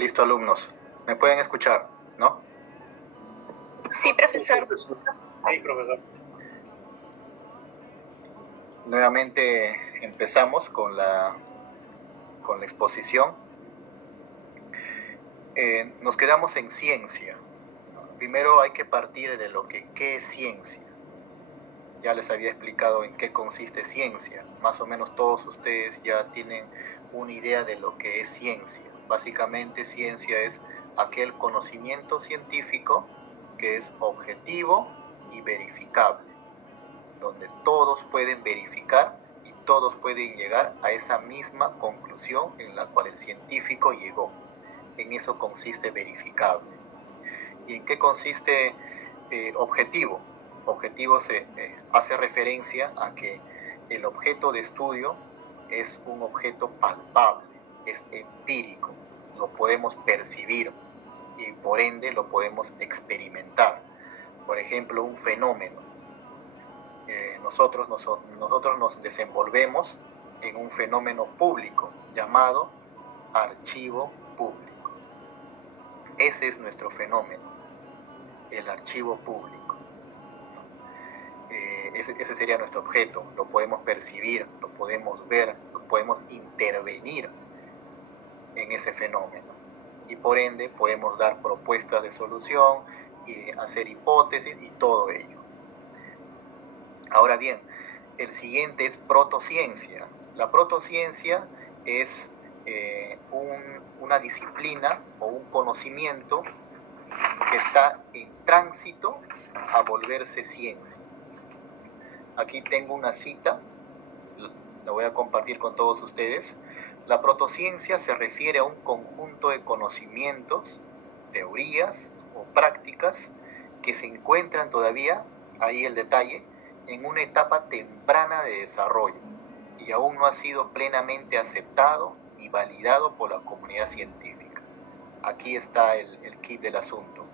Listo, alumnos. ¿Me pueden escuchar, no? Sí, profesor. Sí, profesor. Nuevamente empezamos con la exposición. Nos quedamos en ciencia. Primero hay que partir de qué es ciencia. Ya les había explicado en qué consiste ciencia. Más o menos todos ustedes ya tienen una idea de lo que es ciencia. Básicamente ciencia es aquel conocimiento científico que es objetivo y verificable, donde todos pueden verificar y todos pueden llegar a esa misma conclusión en la cual el científico llegó. En eso consiste verificable. ¿Y en qué consiste objetivo? Objetivo se hace referencia a que el objeto de estudio es un objeto palpable, es empírico, lo podemos percibir y por ende lo podemos experimentar. Por ejemplo, un fenómeno. Nosotros nos desenvolvemos en un fenómeno público llamado archivo público. Ese es nuestro fenómeno, el archivo público. Ese sería nuestro objeto, lo podemos percibir, lo podemos ver, lo podemos intervenir en ese fenómeno y por ende podemos dar propuestas de solución y hacer hipótesis y todo ello. Ahora bien, el siguiente es protociencia. La protociencia es una disciplina o un conocimiento que está en tránsito a volverse ciencia. Aquí tengo una cita, la voy a compartir con todos ustedes. La protociencia se refiere a un conjunto de conocimientos, teorías o prácticas que se encuentran todavía, ahí el detalle, en una etapa temprana de desarrollo y aún no ha sido plenamente aceptado y validado por la comunidad científica. Aquí está el kit del asunto.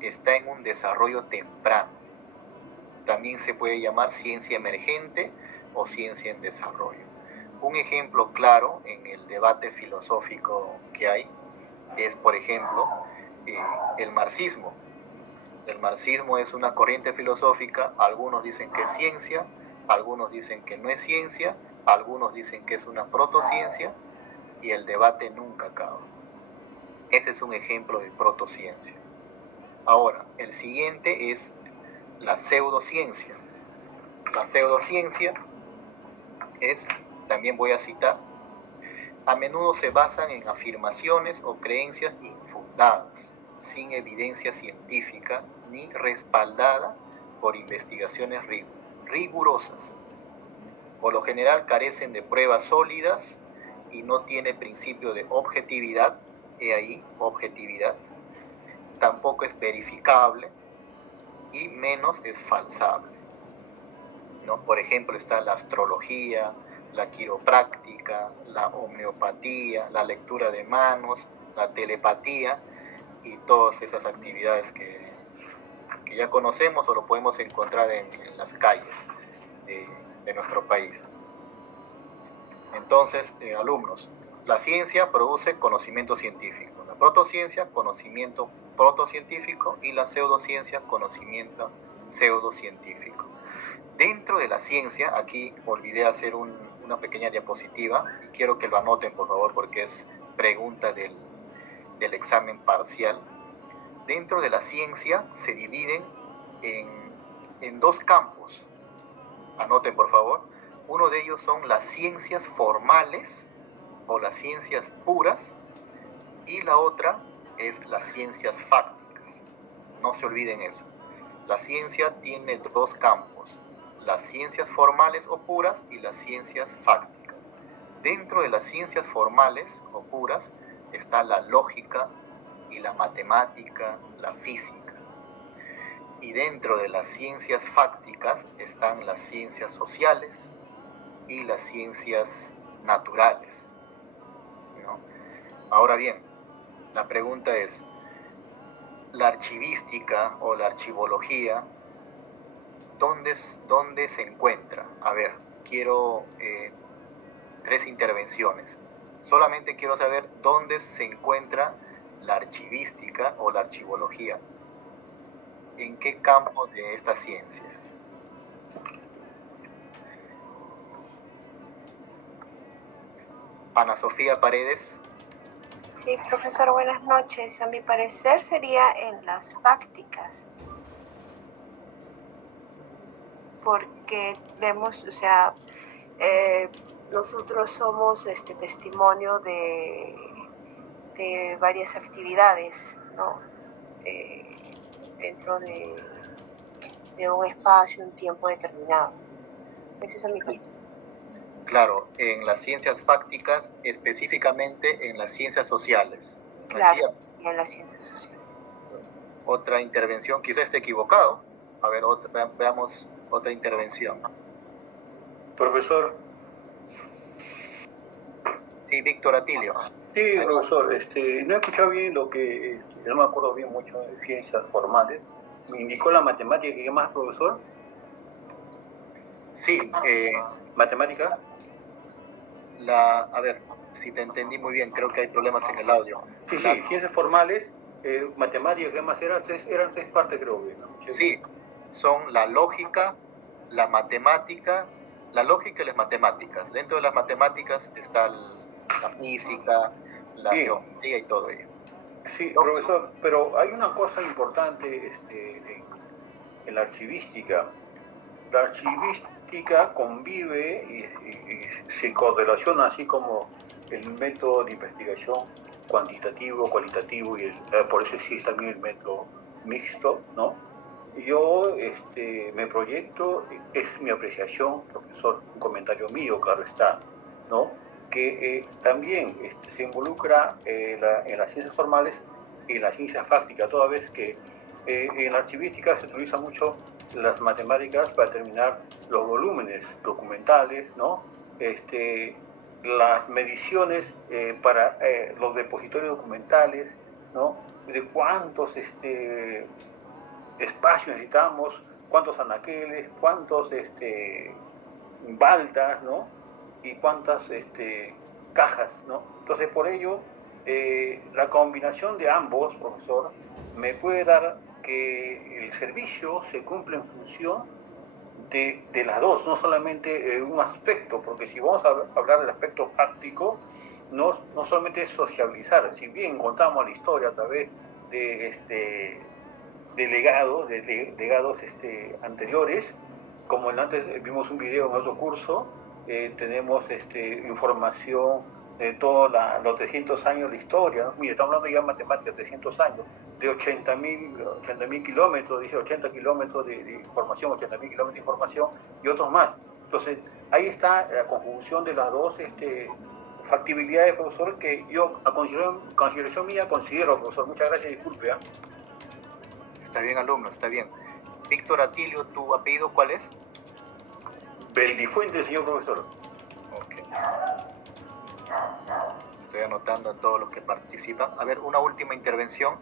Está en un desarrollo temprano. También se puede llamar ciencia emergente o ciencia en desarrollo. Un ejemplo claro en el debate filosófico que hay es, por ejemplo, el marxismo. El marxismo es una corriente filosófica, algunos dicen que es ciencia, algunos dicen que no es ciencia, algunos dicen que es una protociencia y el debate nunca acaba. Ese es un ejemplo de protociencia. Ahora, el siguiente es la pseudociencia. La pseudociencia es, también voy a citar, a menudo se basan en afirmaciones o creencias infundadas, sin evidencia científica ni respaldada por investigaciones rigurosas. Por lo general carecen de pruebas sólidas y no tiene principio de objetividad, he ahí, objetividad. Tampoco es verificable y menos es falsable, ¿no? Por ejemplo, está la astrología, la quiropráctica, la homeopatía, la lectura de manos, la telepatía y todas esas actividades que ya conocemos o lo podemos encontrar en las calles de nuestro país. Entonces, alumnos, la ciencia produce conocimiento científico, la protociencia, conocimiento protocientífico y la pseudociencia, conocimiento pseudocientífico. Dentro de la ciencia, aquí olvidé hacer una pequeña diapositiva y quiero que lo anoten por favor porque es pregunta del examen parcial. Dentro de la ciencia se dividen en dos campos. Anoten por favor. Uno de ellos son las ciencias formales o las ciencias puras y la otra es las ciencias fácticas. No se olviden eso. La ciencia tiene dos campos, las ciencias formales o puras y las ciencias fácticas. Dentro de las ciencias formales o puras está la lógica y la matemática, la física. Y dentro de las ciencias fácticas están las ciencias sociales y las ciencias naturales, ¿no? Ahora bien, la pregunta es, la archivística o la archivología, ¿dónde se encuentra? A ver, quiero 3 intervenciones. Solamente quiero saber dónde se encuentra la archivística o la archivología. ¿En qué campo de esta ciencia? Ana Sofía Paredes. Sí, profesor, buenas noches. A mi parecer sería en las fácticas, porque vemos, o sea, nosotros somos testimonio de varias actividades, ¿no? Dentro de un espacio, un tiempo determinado. Ese es mi parecer. Claro, en las ciencias fácticas, específicamente en las ciencias sociales. Claro, y en las ciencias sociales. Otra intervención, quizá esté equivocado. A ver, veamos otra intervención. Profesor. Sí, Víctor Atilio. Sí, profesor, no he escuchado bien lo que, no me acuerdo bien mucho de ciencias formales. ¿Me indicó la matemática que más, profesor? Sí. ¿Matemática? A ver, si te entendí muy bien, creo que hay problemas en el audio. Sí, ciencias formales, matemática, ¿qué más eran? Eran tres partes, creo que. ¿No? Sí, son la lógica, la matemática, la lógica y las matemáticas. Dentro de las matemáticas está la física, la geometría y todo ello. Sí, profesor, pero hay una cosa importante en la archivística. La archivística convive y se correlaciona, así como el método de investigación cuantitativo, cualitativo, y por eso existe también el método mixto, ¿no? Yo me proyecto, es mi apreciación, profesor, un comentario mío, claro está, ¿no? Que también se involucra en las ciencias formales y en la ciencia fáctica, toda vez que en la archivística se utiliza mucho las matemáticas para determinar los volúmenes documentales, ¿no? Las mediciones para los depositorios documentales, ¿no? De cuántos espacios necesitamos, cuántos anaqueles, cuántos baldas, ¿no? Y cuántas cajas, ¿no? Entonces, por ello, la combinación de ambos, profesor, me puede dar que el servicio se cumple en función de las dos, no solamente un aspecto, porque si vamos a hablar del aspecto fáctico, no solamente es sociabilizar, si bien contamos la historia a través de legados anteriores, como antes vimos un video en otro curso, tenemos información de todos los 300 años de historia, ¿no? Mire, estamos hablando ya de matemáticas, 300 años, de 80.000 kilómetros, dice 80 kilómetros de información, 80.000 kilómetros de información y otros más. Entonces, ahí está la conjunción de las dos factibilidades, profesor, que yo, a consideración mía, considero, profesor. Muchas gracias, disculpe. Está bien, alumno, está bien. Víctor Atilio, ¿tu apellido cuál es? Beldifuente, señor profesor. Ok. Estoy anotando a todos los que participan. A ver, una última intervención.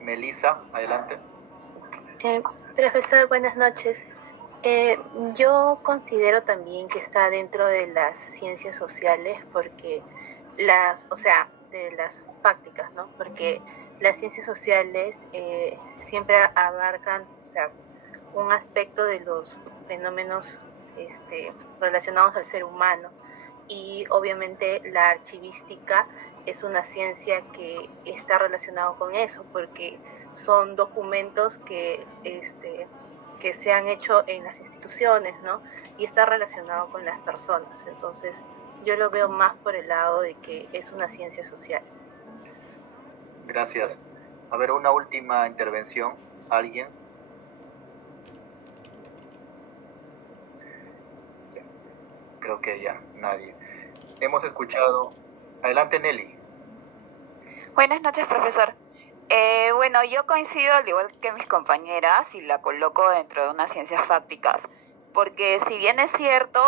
Melissa, adelante. Profesor, buenas noches. Yo considero también que está dentro de las ciencias sociales porque de las prácticas, ¿no? Porque las ciencias sociales siempre abarcan, un aspecto de los fenómenos relacionados al ser humano, y obviamente la archivística es una ciencia que está relacionada con eso, porque son documentos que se han hecho en las instituciones, ¿no? Y está relacionado con las personas. Entonces, yo lo veo más por el lado de que es una ciencia social. Gracias. A ver, una última intervención. ¿Alguien? Creo que ya, nadie. Hemos escuchado... Adelante, Nelly. Buenas noches, profesor. Bueno, yo coincido al igual que mis compañeras y la coloco dentro de unas ciencias fácticas, porque si bien es cierto,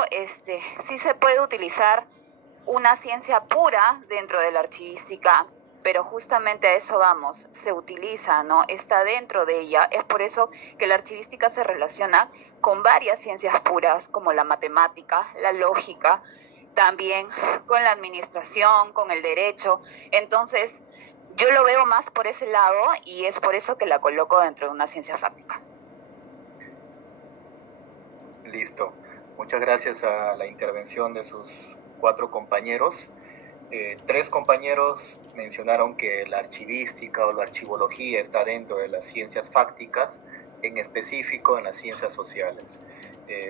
sí se puede utilizar una ciencia pura dentro de la archivística, pero justamente a eso vamos, se utiliza, ¿no? Está dentro de ella. Es por eso que la archivística se relaciona con varias ciencias puras, como la matemática, la lógica, también con la administración, con el derecho. Entonces, yo lo veo más por ese lado y es por eso que la coloco dentro de una ciencia fáctica. Listo. Muchas gracias a la intervención de sus 4 compañeros. 3 compañeros mencionaron que la archivística o la archivología está dentro de las ciencias fácticas, en específico en las ciencias sociales.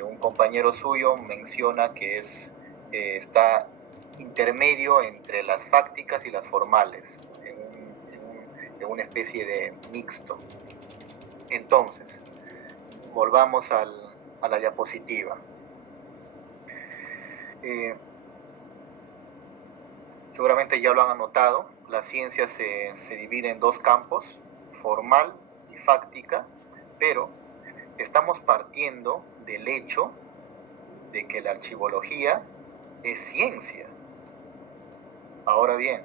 Un compañero suyo menciona que está intermedio entre las fácticas y las formales, en una especie de mixto. Entonces, volvamos a la diapositiva. Seguramente ya lo han anotado, la ciencia se divide en 2 campos, formal y fáctica, pero estamos partiendo del hecho de que la archivología es ciencia. Ahora bien,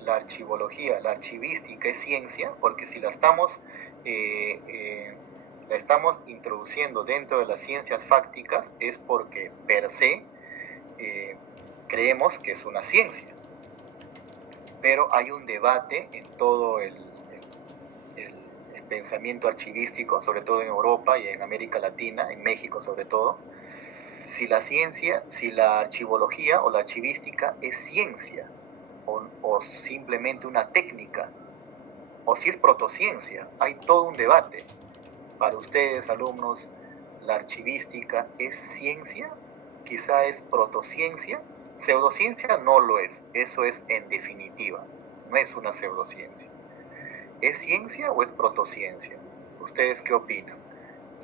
la archivología, la archivística es ciencia porque si la estamos introduciendo dentro de las ciencias fácticas es porque per se creemos que es una ciencia. Pero hay un debate en todo el pensamiento archivístico, sobre todo en Europa y en América Latina, en México sobre todo, si la archivología o la archivística es ciencia o simplemente una técnica, o si es protociencia. Hay todo un debate. Para ustedes, alumnos, ¿la archivística es ciencia? ¿Quizá es protociencia? Pseudociencia no lo es, eso es en definitiva, no es una pseudociencia. ¿Es ciencia o es protociencia? ¿Ustedes qué opinan?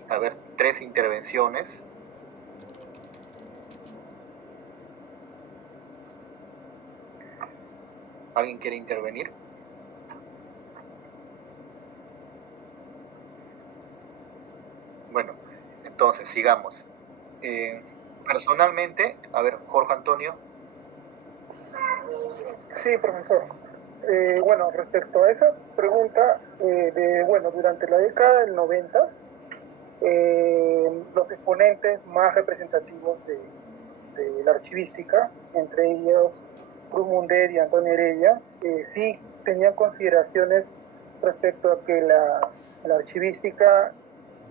A ver, 3 intervenciones. ¿Alguien quiere intervenir? Bueno, entonces sigamos. Personalmente, a ver, Jorge Antonio. Sí, profesor. Bueno, respecto a esa pregunta, durante la década del 90, los exponentes más representativos de la archivística, entre ellos Cruz Mundet y Antonio Heredia, sí tenían consideraciones respecto a que la archivística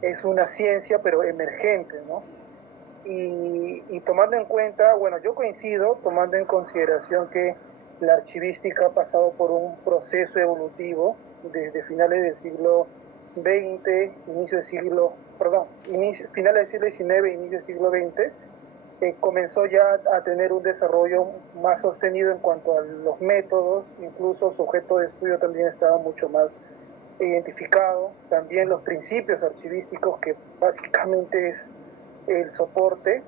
es una ciencia, pero emergente, ¿no? Y tomando en cuenta, bueno, yo coincido, tomando en consideración que la archivística ha pasado por un proceso evolutivo desde finales del siglo XX, finales del siglo XIX, inicio del siglo XX, comenzó ya a tener un desarrollo más sostenido en cuanto a los métodos, incluso su objeto de estudio también estaba mucho más identificado, también los principios archivísticos, que básicamente es el soporte,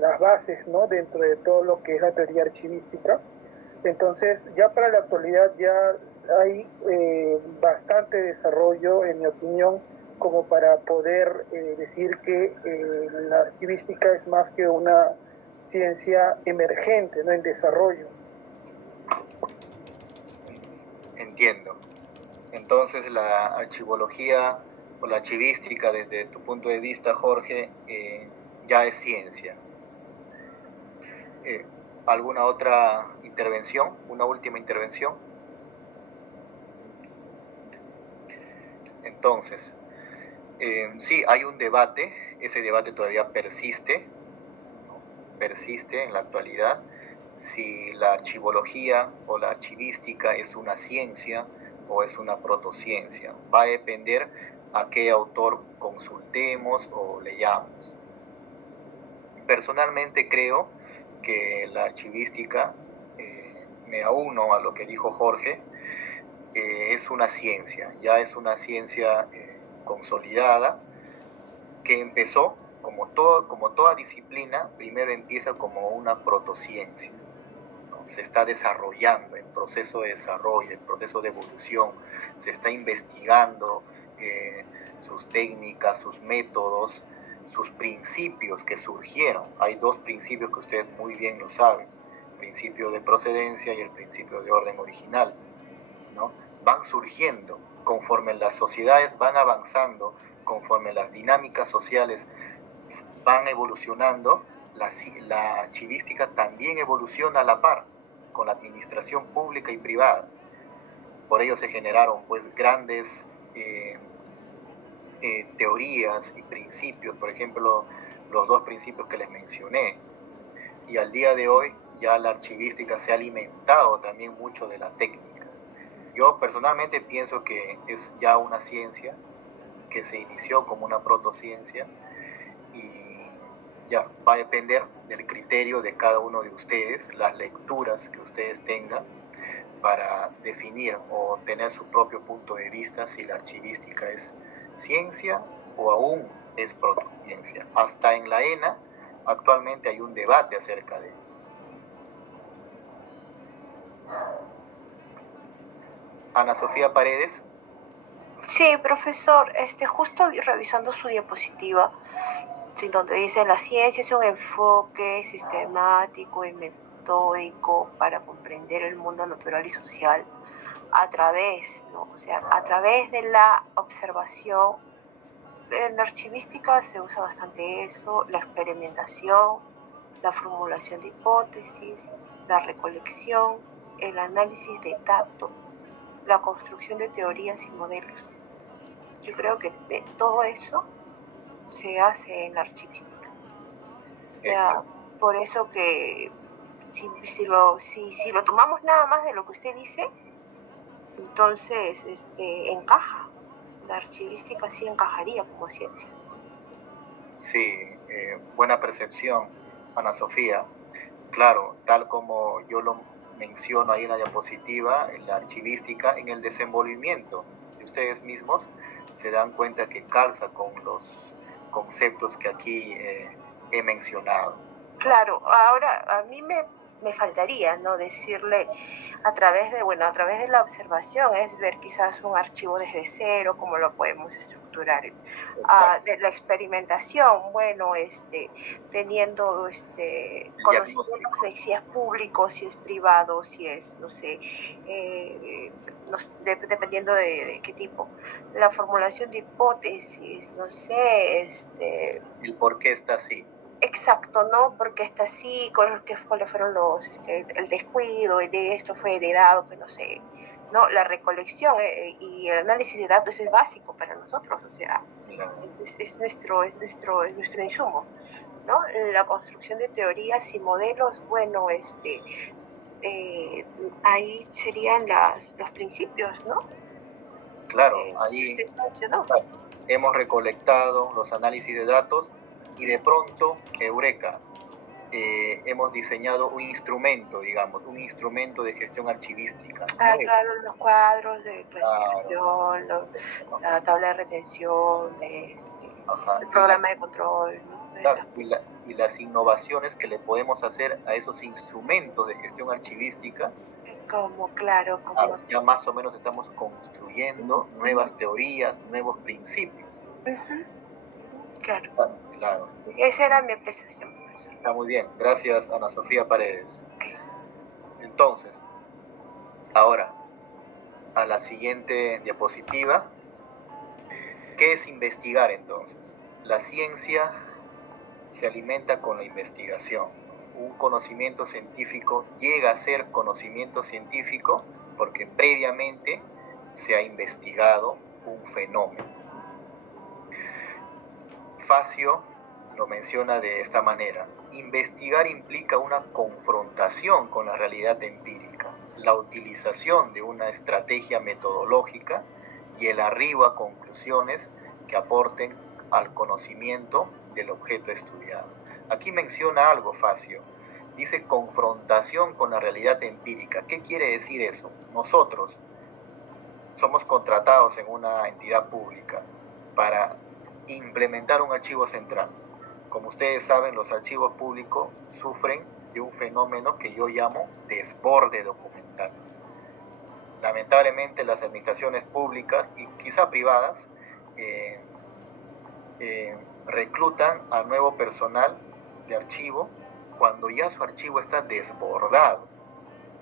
las bases, ¿no?, dentro de todo lo que es la teoría archivística. Entonces, ya para la actualidad ya hay bastante desarrollo, en mi opinión, como para poder decir que la archivística es más que una ciencia emergente, ¿no?, en desarrollo. Entiendo. Entonces, la archivología o la archivística, desde tu punto de vista, Jorge, ya es ciencia. ¿Alguna otra intervención? ¿Una última intervención? Entonces, sí, hay un debate, ese debate todavía persiste, ¿no? Persiste en la actualidad, si la archivología o la archivística es una ciencia o es una protociencia. Va a depender a qué autor consultemos o leamos. Personalmente creo que la archivística, me auno a lo que dijo Jorge, es una ciencia, ya es una ciencia consolidada, que empezó, como toda disciplina, primero empieza como una protociencia, ¿no? Se está desarrollando, en proceso de desarrollo, en proceso de evolución, se está investigando sus técnicas, sus métodos, sus principios que surgieron. Hay 2 principios que ustedes muy bien lo saben, el principio de procedencia y el principio de orden original, ¿no? Van surgiendo conforme las sociedades van avanzando, conforme las dinámicas sociales van evolucionando, la archivística también evoluciona a la par con la administración pública y privada. Por ello se generaron pues grandes teorías y principios, por ejemplo, los dos principios que les mencioné. Y al día de hoy ya la archivística se ha alimentado también mucho de la técnica. Yo personalmente pienso que es ya una ciencia que se inició como una protociencia y ya va a depender del criterio de cada uno de ustedes, las lecturas que ustedes tengan para definir o tener su propio punto de vista si la archivística es ciencia o aún es protociencia. Hasta en la ENA actualmente hay un debate acerca de ello. Ana Sofía Paredes. Sí, profesor, justo revisando su diapositiva, donde dice la ciencia es un enfoque sistemático y metódico para comprender el mundo natural y social a través, ¿no? O sea, a través de la observación. En la archivística se usa bastante eso, la experimentación, la formulación de hipótesis, la recolección, el análisis de datos, la construcción de teorías y modelos. Yo creo que de todo eso se hace en la archivística. Ya, por eso que si lo tomamos nada más de lo que usted dice, entonces encaja. La archivística sí encajaría como ciencia. Sí, buena percepción, Ana Sofía. Claro, tal como yo lo menciono ahí en la diapositiva, en la archivística, en el desenvolvimiento de ustedes mismos, se dan cuenta que calza con los conceptos que aquí he mencionado. Claro, ahora a mí me faltaría, ¿no? Decirle a través de la observación, es ver quizás un archivo desde cero, cómo lo podemos estructurar. De la experimentación, bueno, teniendo conocimientos de si es público, si es privado, si es, no sé, dependiendo de qué tipo. La formulación de hipótesis, no sé, el por qué está así. Exacto, ¿no? Porque está así, cuáles fueron el descuido, esto fue heredado, no sé, ¿no? La recolección y el análisis de datos es básico para nosotros, o sea, es nuestro insumo, ¿no? La construcción de teorías y modelos, bueno, ahí serían los principios, ¿no? Claro, ahí usted mencionó. Hemos recolectado los análisis de datos y de pronto, eureka, hemos diseñado un instrumento, digamos, un instrumento de gestión archivística. Claro, los cuadros de clasificación, la tabla de retención, el programa de control. Claro, y las innovaciones que le podemos hacer a esos instrumentos de gestión archivística. Claro, ya más o menos estamos construyendo nuevas teorías, nuevos principios. Claro. Esa era mi apreciación. Está muy bien. Gracias, Ana Sofía Paredes. Entonces, ahora, a la siguiente diapositiva. ¿Qué es investigar entonces? La ciencia se alimenta con la investigación. Un conocimiento científico llega a ser conocimiento científico porque previamente se ha investigado un fenómeno. Facio lo menciona de esta manera: investigar implica una confrontación con la realidad empírica, la utilización de una estrategia metodológica y el arribo a conclusiones que aporten al conocimiento del objeto estudiado. Aquí menciona algo Facio, dice confrontación con la realidad empírica. ¿Qué quiere decir eso? Nosotros somos contratados en una entidad pública para implementar un archivo central. Como ustedes saben, los archivos públicos sufren de un fenómeno que yo llamo desborde documental. Lamentablemente las administraciones públicas y quizá privadas reclutan a nuevo personal de archivo cuando ya su archivo está desbordado.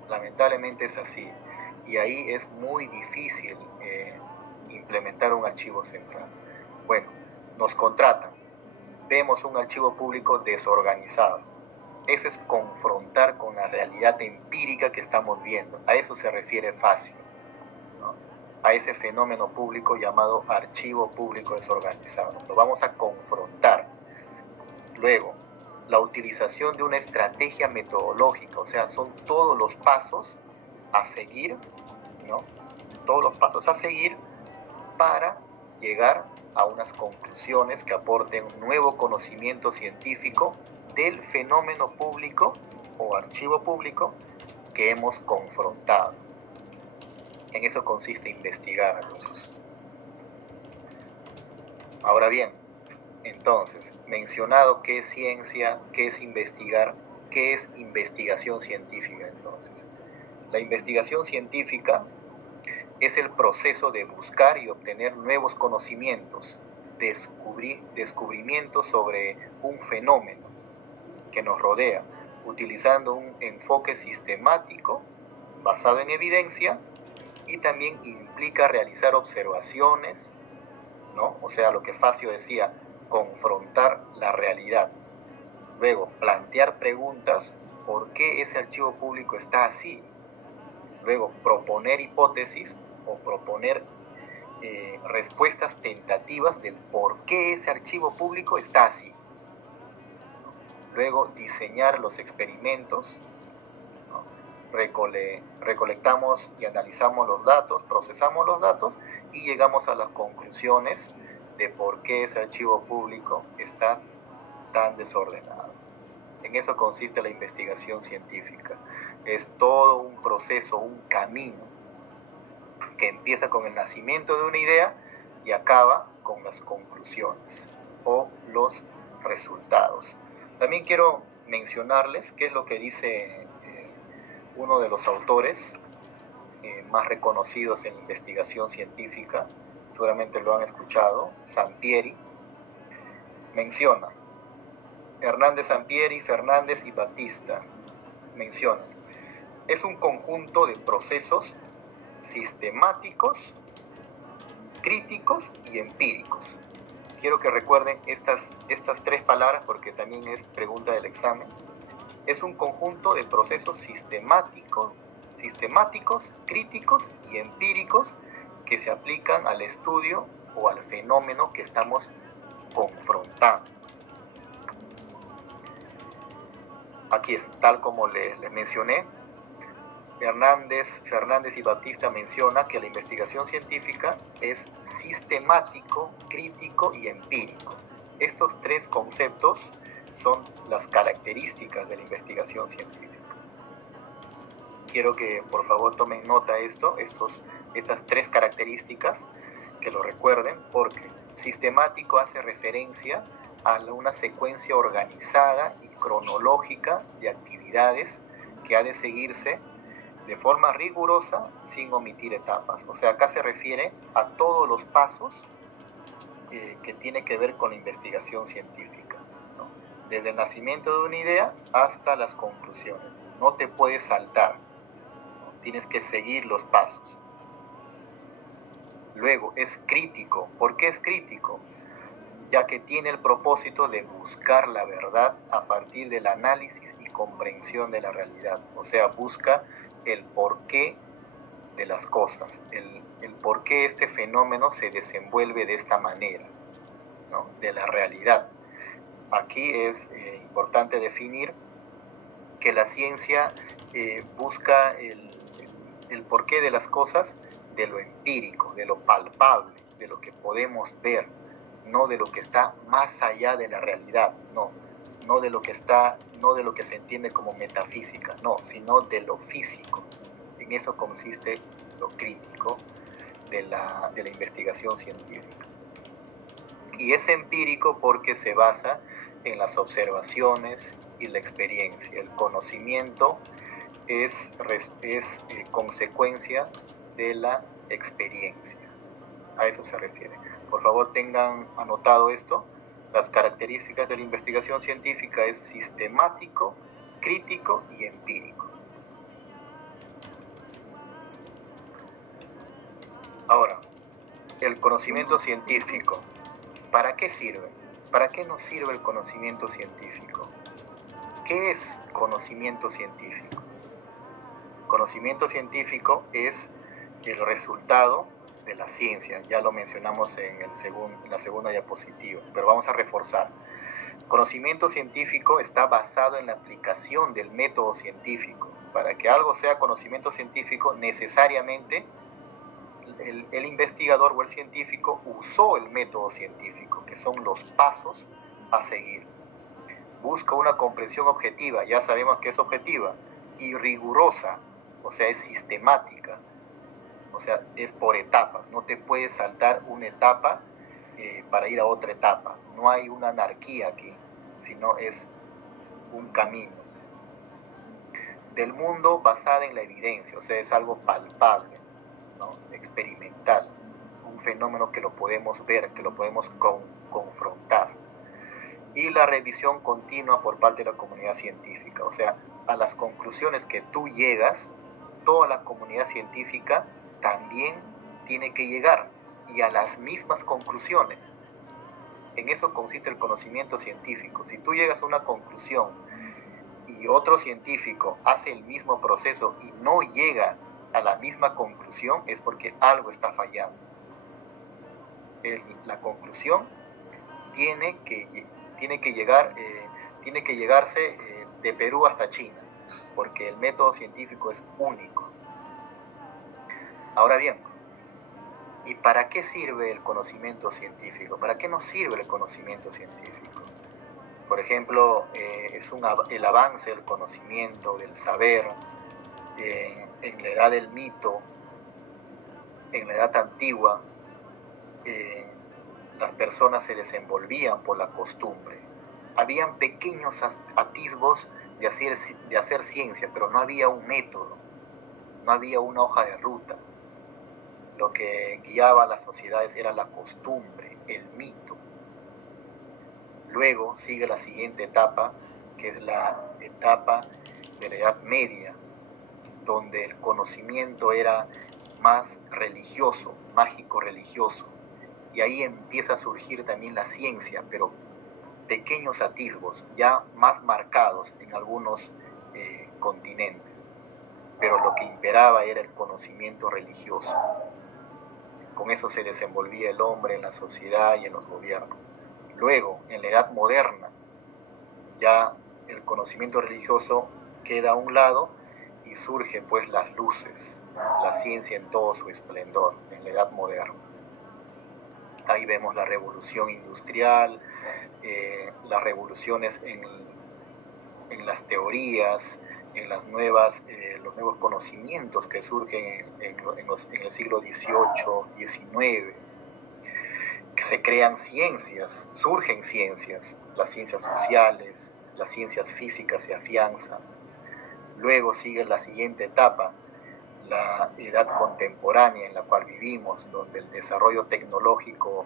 Lamentablemente es así. Y ahí es muy difícil implementar un archivo central. Bueno, nos contratan, vemos un archivo público desorganizado, Eso es confrontar con la realidad empírica que estamos viendo. A eso se refiere Facio, ¿no? A ese fenómeno público llamado archivo público desorganizado. Lo vamos a confrontar. Luego, la utilización de una estrategia metodológica, o sea, son todos los pasos a seguir, ¿no? Todos los pasos a seguir para llegar a unas conclusiones que aporten un nuevo conocimiento científico del fenómeno público o archivo público que hemos confrontado. En eso consiste investigar, amigos. Ahora bien, entonces, mencionado qué es ciencia, qué es investigar, qué es investigación científica, entonces. La investigación científica es el proceso de buscar y obtener nuevos conocimientos, descubrimientos sobre un fenómeno que nos rodea, utilizando un enfoque sistemático basado en evidencia, y también implica realizar observaciones, ¿no? O sea, lo que Facio decía, confrontar la realidad. Luego, plantear preguntas, ¿por qué ese archivo público está así? Luego, proponer hipótesis o proponer respuestas tentativas del por qué ese archivo público está así. Luego, diseñar los experimentos, ¿no? Recolectamos y analizamos los datos, procesamos los datos y llegamos a las conclusiones de por qué ese archivo público está tan desordenado. En eso consiste la investigación científica. Es todo un proceso, un camino que empieza con el nacimiento de una idea y acaba con las conclusiones o los resultados. También quiero mencionarles qué es lo que dice uno de los autores más reconocidos en investigación científica, seguramente lo han escuchado, Sampieri. Menciona, Hernández, Sampieri, Fernández y Batista, menciona, es un conjunto de procesos sistemáticos, críticos y empíricos. Quiero que recuerden estas tres palabras porque también es pregunta del examen. Es un conjunto de procesos sistemáticos, críticos y empíricos que se aplican al estudio o al fenómeno que estamos confrontando. Aquí es, tal como les mencioné, Fernández y Batista menciona que la investigación científica es sistemático, crítico y empírico. Estos tres conceptos son las características de la investigación científica. Quiero que por favor tomen nota de estas tres características, que lo recuerden, porque sistemático hace referencia a una secuencia organizada y cronológica de actividades que ha de seguirse de forma rigurosa sin omitir etapas. O sea, acá se refiere a todos los pasos que tiene que ver con la investigación científica, ¿no? Desde el nacimiento de una idea hasta las conclusiones. No te puedes saltar, ¿no? Tienes que seguir los pasos. Luego, es crítico. ¿Por qué es crítico? Ya que tiene el propósito de buscar la verdad a partir del análisis y comprensión de la realidad. O sea, busca el porqué de las cosas, el por qué este fenómeno se desenvuelve de esta manera, ¿no? De la realidad. Aquí es importante definir que la ciencia busca el porqué de las cosas de lo empírico, de lo palpable, de lo que podemos ver, no de lo que está más allá de la realidad, no de lo que se entiende como metafísica, sino de lo físico. En eso consiste lo crítico de la investigación científica. Y es empírico porque se basa en las observaciones y la experiencia. El conocimiento es consecuencia de la experiencia. A eso se refiere. Por favor, tengan anotado esto. Las características de la investigación científica es sistemático, crítico y empírico. Ahora, el conocimiento científico, ¿para qué sirve? ¿Para qué nos sirve el conocimiento científico? ¿Qué es conocimiento científico? Conocimiento científico es el resultado de la ciencia. Ya lo mencionamos en la segunda diapositiva, pero vamos a reforzar. Conocimiento científico está basado en la aplicación del método científico. Para que algo sea conocimiento científico, necesariamente el investigador o el científico usó el método científico, que son los pasos a seguir. Busca una comprensión objetiva, ya sabemos que es objetiva, y rigurosa, o sea, es sistemática, o sea, es por etapas. No te puedes saltar una etapa para ir a otra etapa. No hay una anarquía aquí, sino es un camino. Del mundo basada en la evidencia, o sea, es algo palpable, ¿no? Experimental, un fenómeno que lo podemos ver, que lo podemos confrontar. Y la revisión continua por parte de la comunidad científica, o sea, a las conclusiones que tú llegas, toda la comunidad científica también tiene que llegar, y a las mismas conclusiones. En eso consiste el conocimiento científico. Si tú llegas a una conclusión y otro científico hace el mismo proceso y no llega a la misma conclusión, es porque algo está fallando. La conclusión tiene que llegarse de Perú hasta China, porque el método científico es único. Ahora bien, ¿y para qué sirve el conocimiento científico? ¿Para qué nos sirve el conocimiento científico? Por ejemplo, es el avance del conocimiento, del saber, en la edad del mito, en la edad antigua, las personas se desenvolvían por la costumbre. Habían pequeños atisbos de hacer ciencia, pero no había un método, no había una hoja de ruta. Lo que guiaba a las sociedades era la costumbre, el mito. Luego sigue la siguiente etapa, que es la etapa de la Edad Media, donde el conocimiento era más religioso, mágico-religioso. Y ahí empieza a surgir también la ciencia, pero pequeños atisbos, ya más marcados en algunos continentes. Pero lo que imperaba era el conocimiento religioso. Con eso se desenvolvía el hombre en la sociedad y en los gobiernos. Luego, en la Edad Moderna, ya el conocimiento religioso queda a un lado y surgen pues las luces, la ciencia en todo su esplendor, en la Edad Moderna. Ahí vemos la revolución industrial, las revoluciones en las teorías, en los nuevos conocimientos que surgen en el siglo XVIII, XIX, que se crean ciencias, surgen ciencias, las ciencias sociales, las ciencias físicas se afianzan. Luego sigue la siguiente etapa, la edad contemporánea en la cual vivimos, donde el desarrollo tecnológico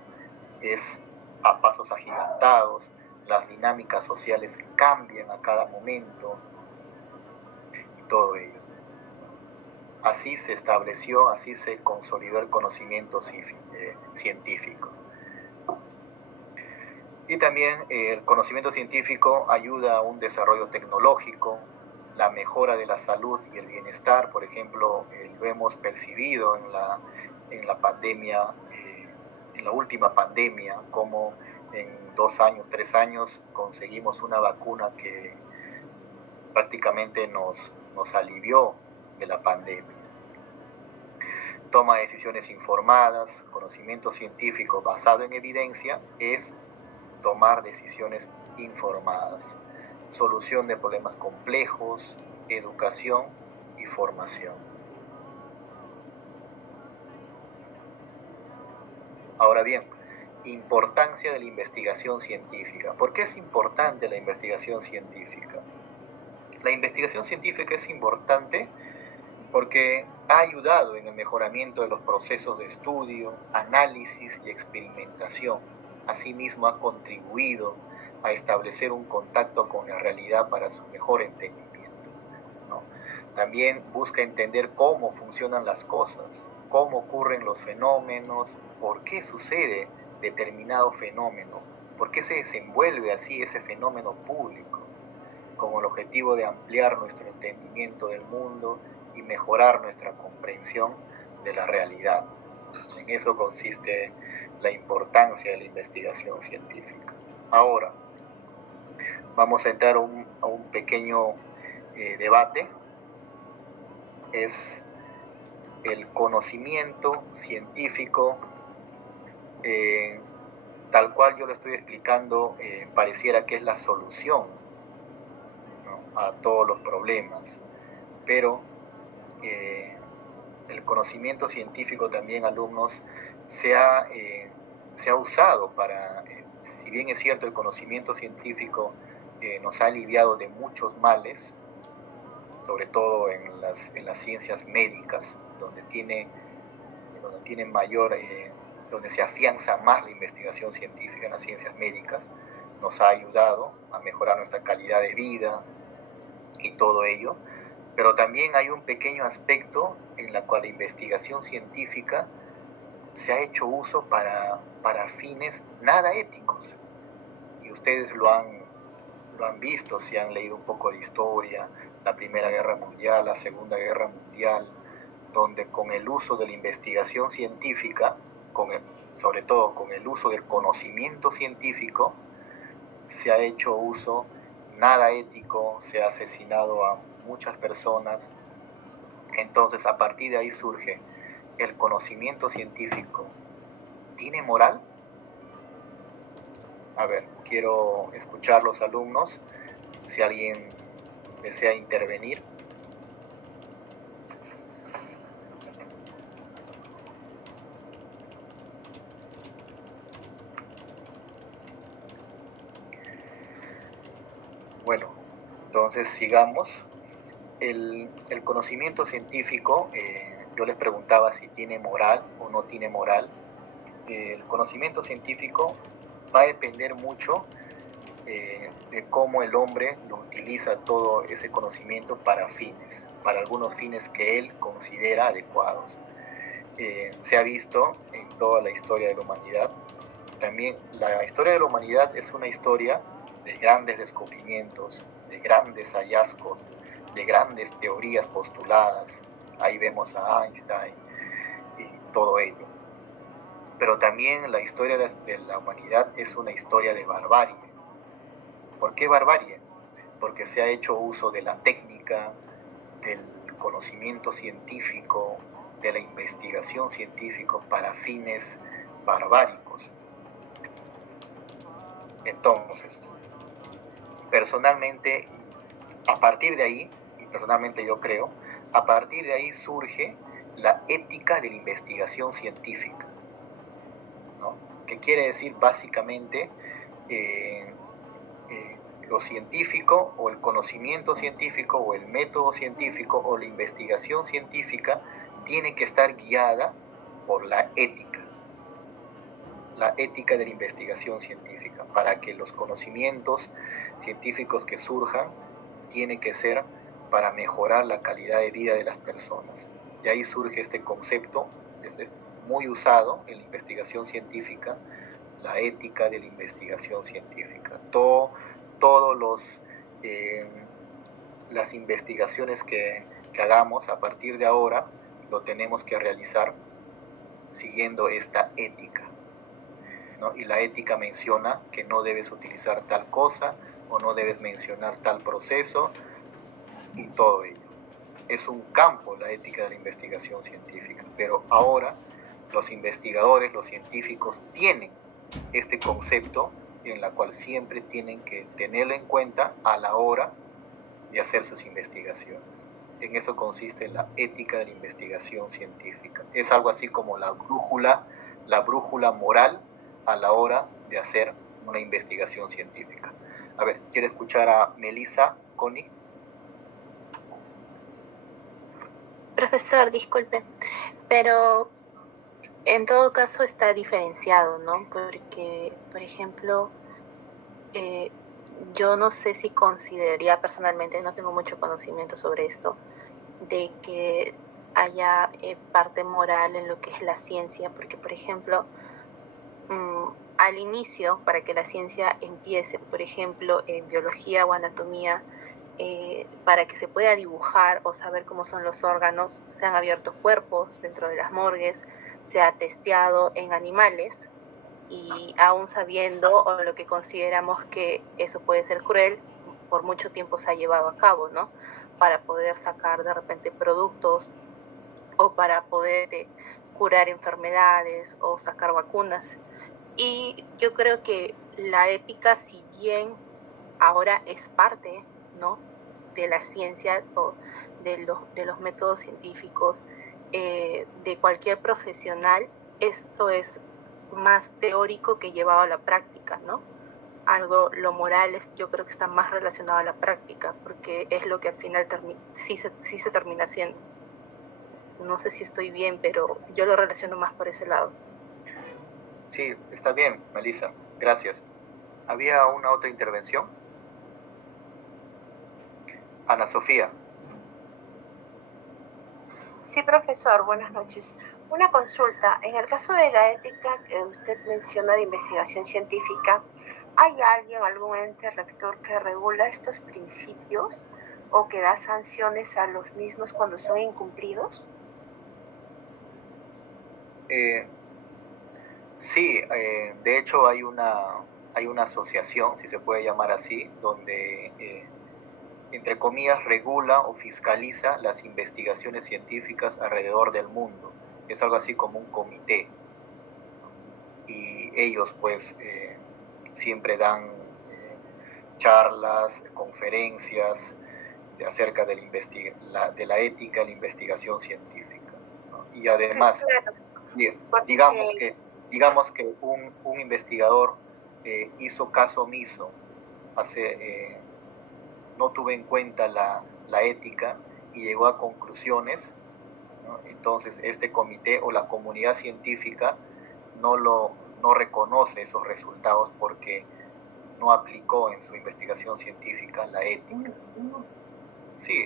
es a pasos agigantados, las dinámicas sociales cambian a cada momento y todo ello. Así se estableció, así se consolidó el conocimiento científico. Y también el conocimiento científico ayuda a un desarrollo tecnológico, la mejora de la salud y el bienestar. Por ejemplo, lo hemos percibido en la pandemia, en la última pandemia, como en 2 años, 3 años conseguimos una vacuna que prácticamente nos alivió de la pandemia. Toma de decisiones informadas, conocimiento científico basado en evidencia es tomar decisiones informadas, solución de problemas complejos, educación y formación. Ahora bien, importancia de la investigación científica. ¿Por qué es importante la investigación científica? La investigación científica es importante porque ha ayudado en el mejoramiento de los procesos de estudio, análisis y experimentación. Asimismo, ha contribuido a establecer un contacto con la realidad para su mejor entendimiento, ¿no? También busca entender cómo funcionan las cosas, cómo ocurren los fenómenos, por qué sucede determinado fenómeno, por qué se desenvuelve así ese fenómeno público. con el objetivo de ampliar nuestro entendimiento del mundo y mejorar nuestra comprensión de la realidad. En eso consiste la importancia de la investigación científica. Ahora, vamos a entrar a un pequeño debate. Es el conocimiento científico, tal cual yo lo estoy explicando, pareciera que es la solución, ¿no?, a todos los problemas, pero el conocimiento científico también, alumnos, se ha usado para, si bien es cierto, el conocimiento científico nos ha aliviado de muchos males, sobre todo en las ciencias médicas, donde donde se afianza más la investigación científica en las ciencias médicas, nos ha ayudado a mejorar nuestra calidad de vida y todo ello. Pero también hay un pequeño aspecto en la cual la investigación científica se ha hecho uso para fines nada éticos. Y ustedes lo han visto si han leído un poco de historia, la Primera Guerra Mundial, la Segunda Guerra Mundial, donde con el uso de la investigación científica, sobre todo con el uso del conocimiento científico, se ha hecho uso nada ético, se ha asesinado a muchas personas. Entonces, a partir de ahí surge el conocimiento científico. ¿Tiene moral? A ver, quiero escuchar los alumnos, si alguien desea intervenir. Bueno, entonces sigamos. El conocimiento científico, yo les preguntaba si tiene moral o no tiene moral. El conocimiento científico va a depender mucho de cómo el hombre lo utiliza todo ese conocimiento para algunos fines que él considera adecuados. Se ha visto en toda la historia de la humanidad. También la historia de la humanidad es una historia de grandes descubrimientos, de grandes hallazgos, de grandes teorías postuladas. Ahí vemos a Einstein y todo ello. Pero también la historia de la humanidad es una historia de barbarie. ¿Por qué barbarie? Porque se ha hecho uso de la técnica, del conocimiento científico, de la investigación científica para fines barbáricos. Entonces, personalmente, a partir de ahí, y personalmente yo creo, a partir de ahí surge la ética de la investigación científica, ¿no? Que quiere decir básicamente lo científico o el conocimiento científico o el método científico o la investigación científica tiene que estar guiada por la ética de la investigación científica, para que los conocimientos científicos que surjan tiene que ser para mejorar la calidad de vida de las personas. Y ahí surge este concepto, es muy usado en la investigación científica, la ética de la investigación científica. Todos las investigaciones que hagamos a partir de ahora lo tenemos que realizar siguiendo esta ética, ¿no? Y la ética menciona que no debes utilizar tal cosa o no debes mencionar tal proceso y todo ello. Es un campo la ética de la investigación científica, pero ahora los investigadores, los científicos tienen este concepto en la cual siempre tienen que tenerlo en cuenta a la hora de hacer sus investigaciones. En eso consiste la ética de la investigación científica. Es algo así como la brújula moral a la hora de hacer una investigación científica. A ver, quiero escuchar a Melissa, Connie. Profesor, disculpe, pero en todo caso está diferenciado, ¿no? Porque, por ejemplo, yo no sé si consideraría personalmente, no tengo mucho conocimiento sobre esto, de que haya parte moral en lo que es la ciencia, porque, por ejemplo, al inicio, para que la ciencia empiece, por ejemplo, en biología o anatomía, para que se pueda dibujar o saber cómo son los órganos, se han abierto cuerpos dentro de las morgues, se ha testeado en animales y aún sabiendo o lo que consideramos que eso puede ser cruel, por mucho tiempo se ha llevado a cabo, ¿no? Para poder sacar de repente productos o para poder curar enfermedades o sacar vacunas. Y yo creo que la ética, si bien ahora es parte, ¿no?, de la ciencia o de los métodos científicos, de cualquier profesional, esto es más teórico que llevado a la práctica, ¿no? Lo moral yo creo que está más relacionado a la práctica, porque es lo que al final sí se termina haciendo. No sé si estoy bien, pero yo lo relaciono más por ese lado. Sí, está bien, Melissa, gracias. ¿Había una otra intervención? Ana Sofía. Sí, profesor, buenas noches. Una consulta. En el caso de la ética que usted menciona de investigación científica, ¿hay algún ente rector que regula estos principios o que da sanciones a los mismos cuando son incumplidos? Sí, de hecho hay una asociación, si se puede llamar así, donde, entre comillas, regula o fiscaliza las investigaciones científicas alrededor del mundo. Es algo así como un comité. Y ellos pues siempre dan charlas, conferencias acerca de la ética en la investigación científica, ¿no? Y además, digamos que un investigador hizo caso omiso, no tuvo en cuenta la ética y llegó a conclusiones, ¿no? Entonces este comité o la comunidad científica no reconoce esos resultados porque no aplicó en su investigación científica la ética. Sí,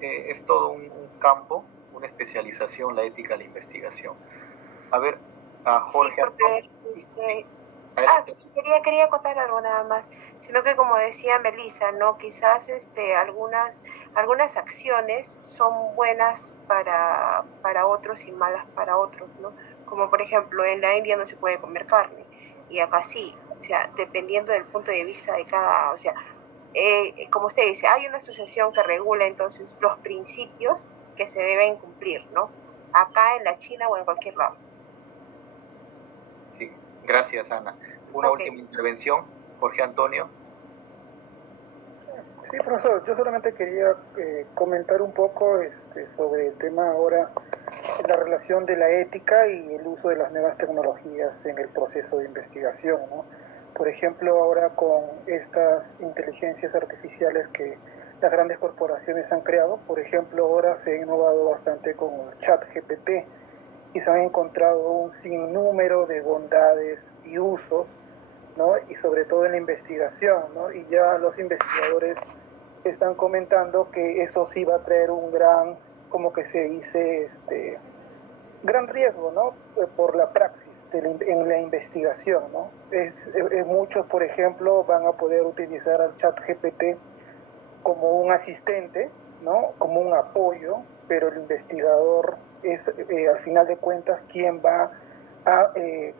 es todo un campo, una especialización, la ética de la investigación. A ver, a Jorge. Sí, porque quería contar algo nada más, sino que como decía Melissa, ¿no? Quizás algunas acciones son buenas para otros y malas para otros, ¿no? Como por ejemplo, en la India no se puede comer carne, y acá sí, o sea, dependiendo del punto de vista de cada, o sea, como usted dice, hay una asociación que regula entonces los principios que se deben cumplir, ¿no? Acá en la China o en cualquier lado. Sí, gracias, Ana. Una última intervención, Jorge Antonio. Sí, profesor, yo solamente quería comentar un poco sobre el tema ahora, la relación de la ética y el uso de las nuevas tecnologías en el proceso de investigación, ¿no? Por ejemplo, ahora con estas inteligencias artificiales que las grandes corporaciones han creado, por ejemplo, ahora se ha innovado bastante con el ChatGPT y se han encontrado un sinnúmero de bondades y usos, ¿no? Y sobre todo en la investigación, ¿no? Y ya los investigadores están comentando que eso sí va a traer un gran, como que se dice, gran riesgo, ¿no? Por la praxis en la investigación, ¿no? Muchos, por ejemplo, van a poder utilizar al chat GPT como un asistente, ¿no? Como un apoyo, pero el investigador es, al final de cuentas, quien va a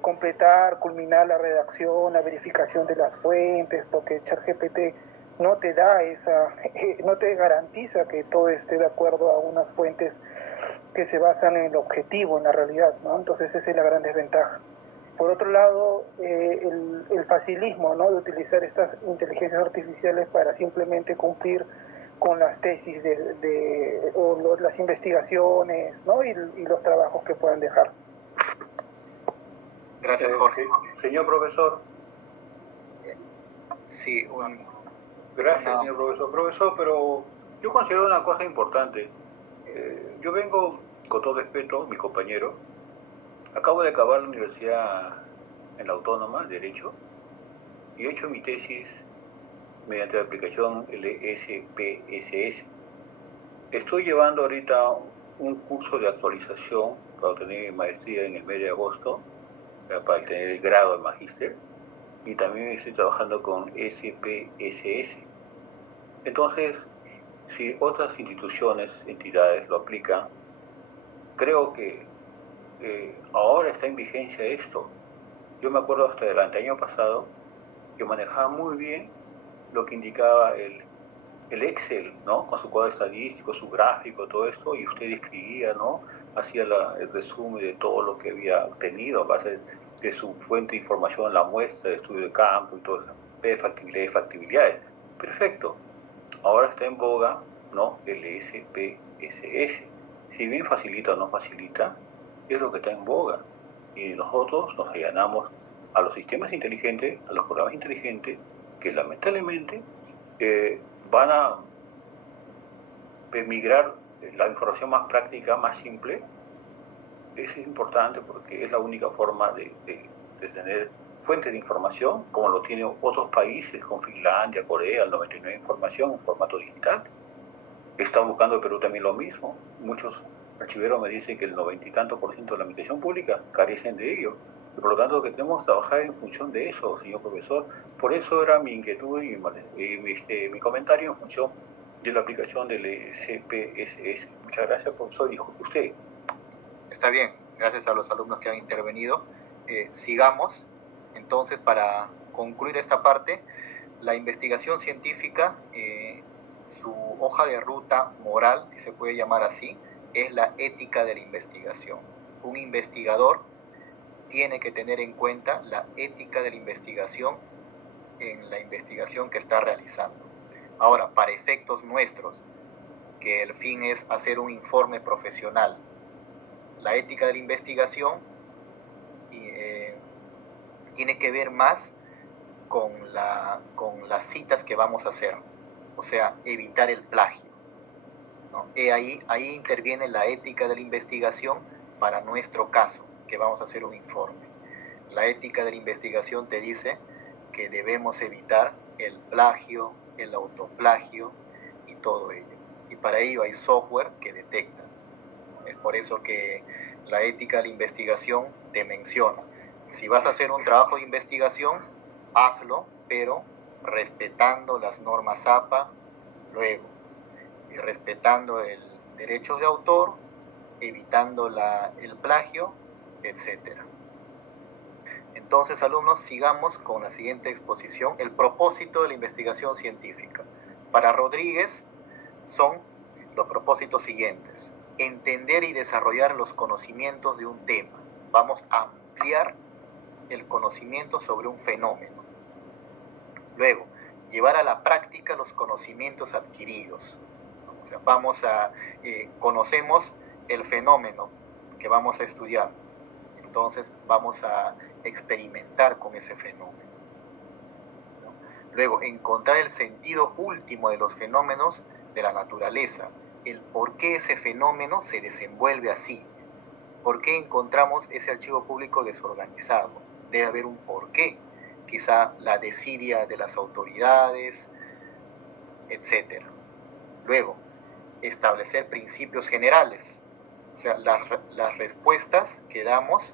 completar, culminar la redacción, la verificación de las fuentes, porque ChatGPT no te da no te garantiza que todo esté de acuerdo a unas fuentes que se basan en el objetivo, en la realidad, ¿no? Entonces esa es la gran desventaja. Por otro lado, el facilismo, ¿no?, de utilizar estas inteligencias artificiales para simplemente cumplir con las tesis las investigaciones, ¿no?, y los trabajos que puedan dejar. Gracias, Jorge. Señor profesor. Sí, Gracias, señor profesor. Profesor, pero yo considero una cosa importante. Yo vengo, con todo respeto, mi compañero, acabo de acabar la universidad en la Autónoma, Derecho, y he hecho mi tesis mediante la aplicación LSPSS. Estoy llevando ahorita un curso de actualización para obtener mi maestría en el mes de agosto, para tener el grado de magíster, y también estoy trabajando con SPSS. Entonces, si otras instituciones, entidades lo aplican, creo que ahora está en vigencia esto. Yo me acuerdo hasta el año pasado que manejaba muy bien lo que indicaba el Excel, ¿no? Con su cuadro estadístico, su gráfico, todo esto, y usted escribía, ¿no? Hacía el resumen de todo lo que había obtenido a base de su fuente de información, la muestra, el estudio de campo y todo eso, de factibilidades. Perfecto. Ahora está en boga, ¿no? El SPSS. Si bien facilita o no facilita, es lo que está en boga. Y nosotros nos allanamos a los sistemas inteligentes, a los programas inteligentes, que lamentablemente van a migrar la información más práctica, más simple. Eso es importante porque es la única forma de tener fuentes de información, como lo tienen otros países, como Finlandia, Corea, el 99% de información en formato digital. Está buscando Perú también lo mismo. Muchos archiveros me dicen que el 90 y tanto % de la administración pública carecen de ello. Y por lo tanto, que tenemos que trabajar en función de eso, señor profesor. Por eso era mi inquietud y mi comentario en función de la aplicación del CPSS. Muchas gracias, profesor. Y usted. Está bien, gracias a los alumnos que han intervenido. Sigamos. Entonces, para concluir esta parte, la investigación científica, su hoja de ruta moral, si se puede llamar así, es la ética de la investigación. Un investigador tiene que tener en cuenta la ética de la investigación en la investigación que está realizando. Ahora, para efectos nuestros, que el fin es hacer un informe profesional, la ética de la investigación tiene que ver más con las citas que vamos a hacer, o sea, evitar el plagio, ¿no? Ahí interviene la ética de la investigación para nuestro caso, que vamos a hacer un informe. La ética de la investigación te dice que debemos evitar el plagio, el autoplagio y todo ello. Y para ello hay software que detecta. Es por eso que la ética de la investigación te menciona. Si vas a hacer un trabajo de investigación, hazlo, pero respetando las normas APA, luego, y respetando el derecho de autor, evitando el plagio, etc. Entonces, alumnos, sigamos con la siguiente exposición. El propósito de la investigación científica. Para Rodríguez son los propósitos siguientes. Entender y desarrollar los conocimientos de un tema. Vamos a ampliar el conocimiento sobre un fenómeno. Luego, llevar a la práctica los conocimientos adquiridos. O sea, conocemos el fenómeno que vamos a estudiar. Entonces, vamos a experimentar con ese fenómeno. Luego, encontrar el sentido último de los fenómenos de la naturaleza. El por qué ese fenómeno se desenvuelve así. ¿Por qué encontramos ese archivo público desorganizado? Debe haber un porqué. Quizá la desidia de las autoridades, etc. Luego, establecer principios generales. O sea, las respuestas que damos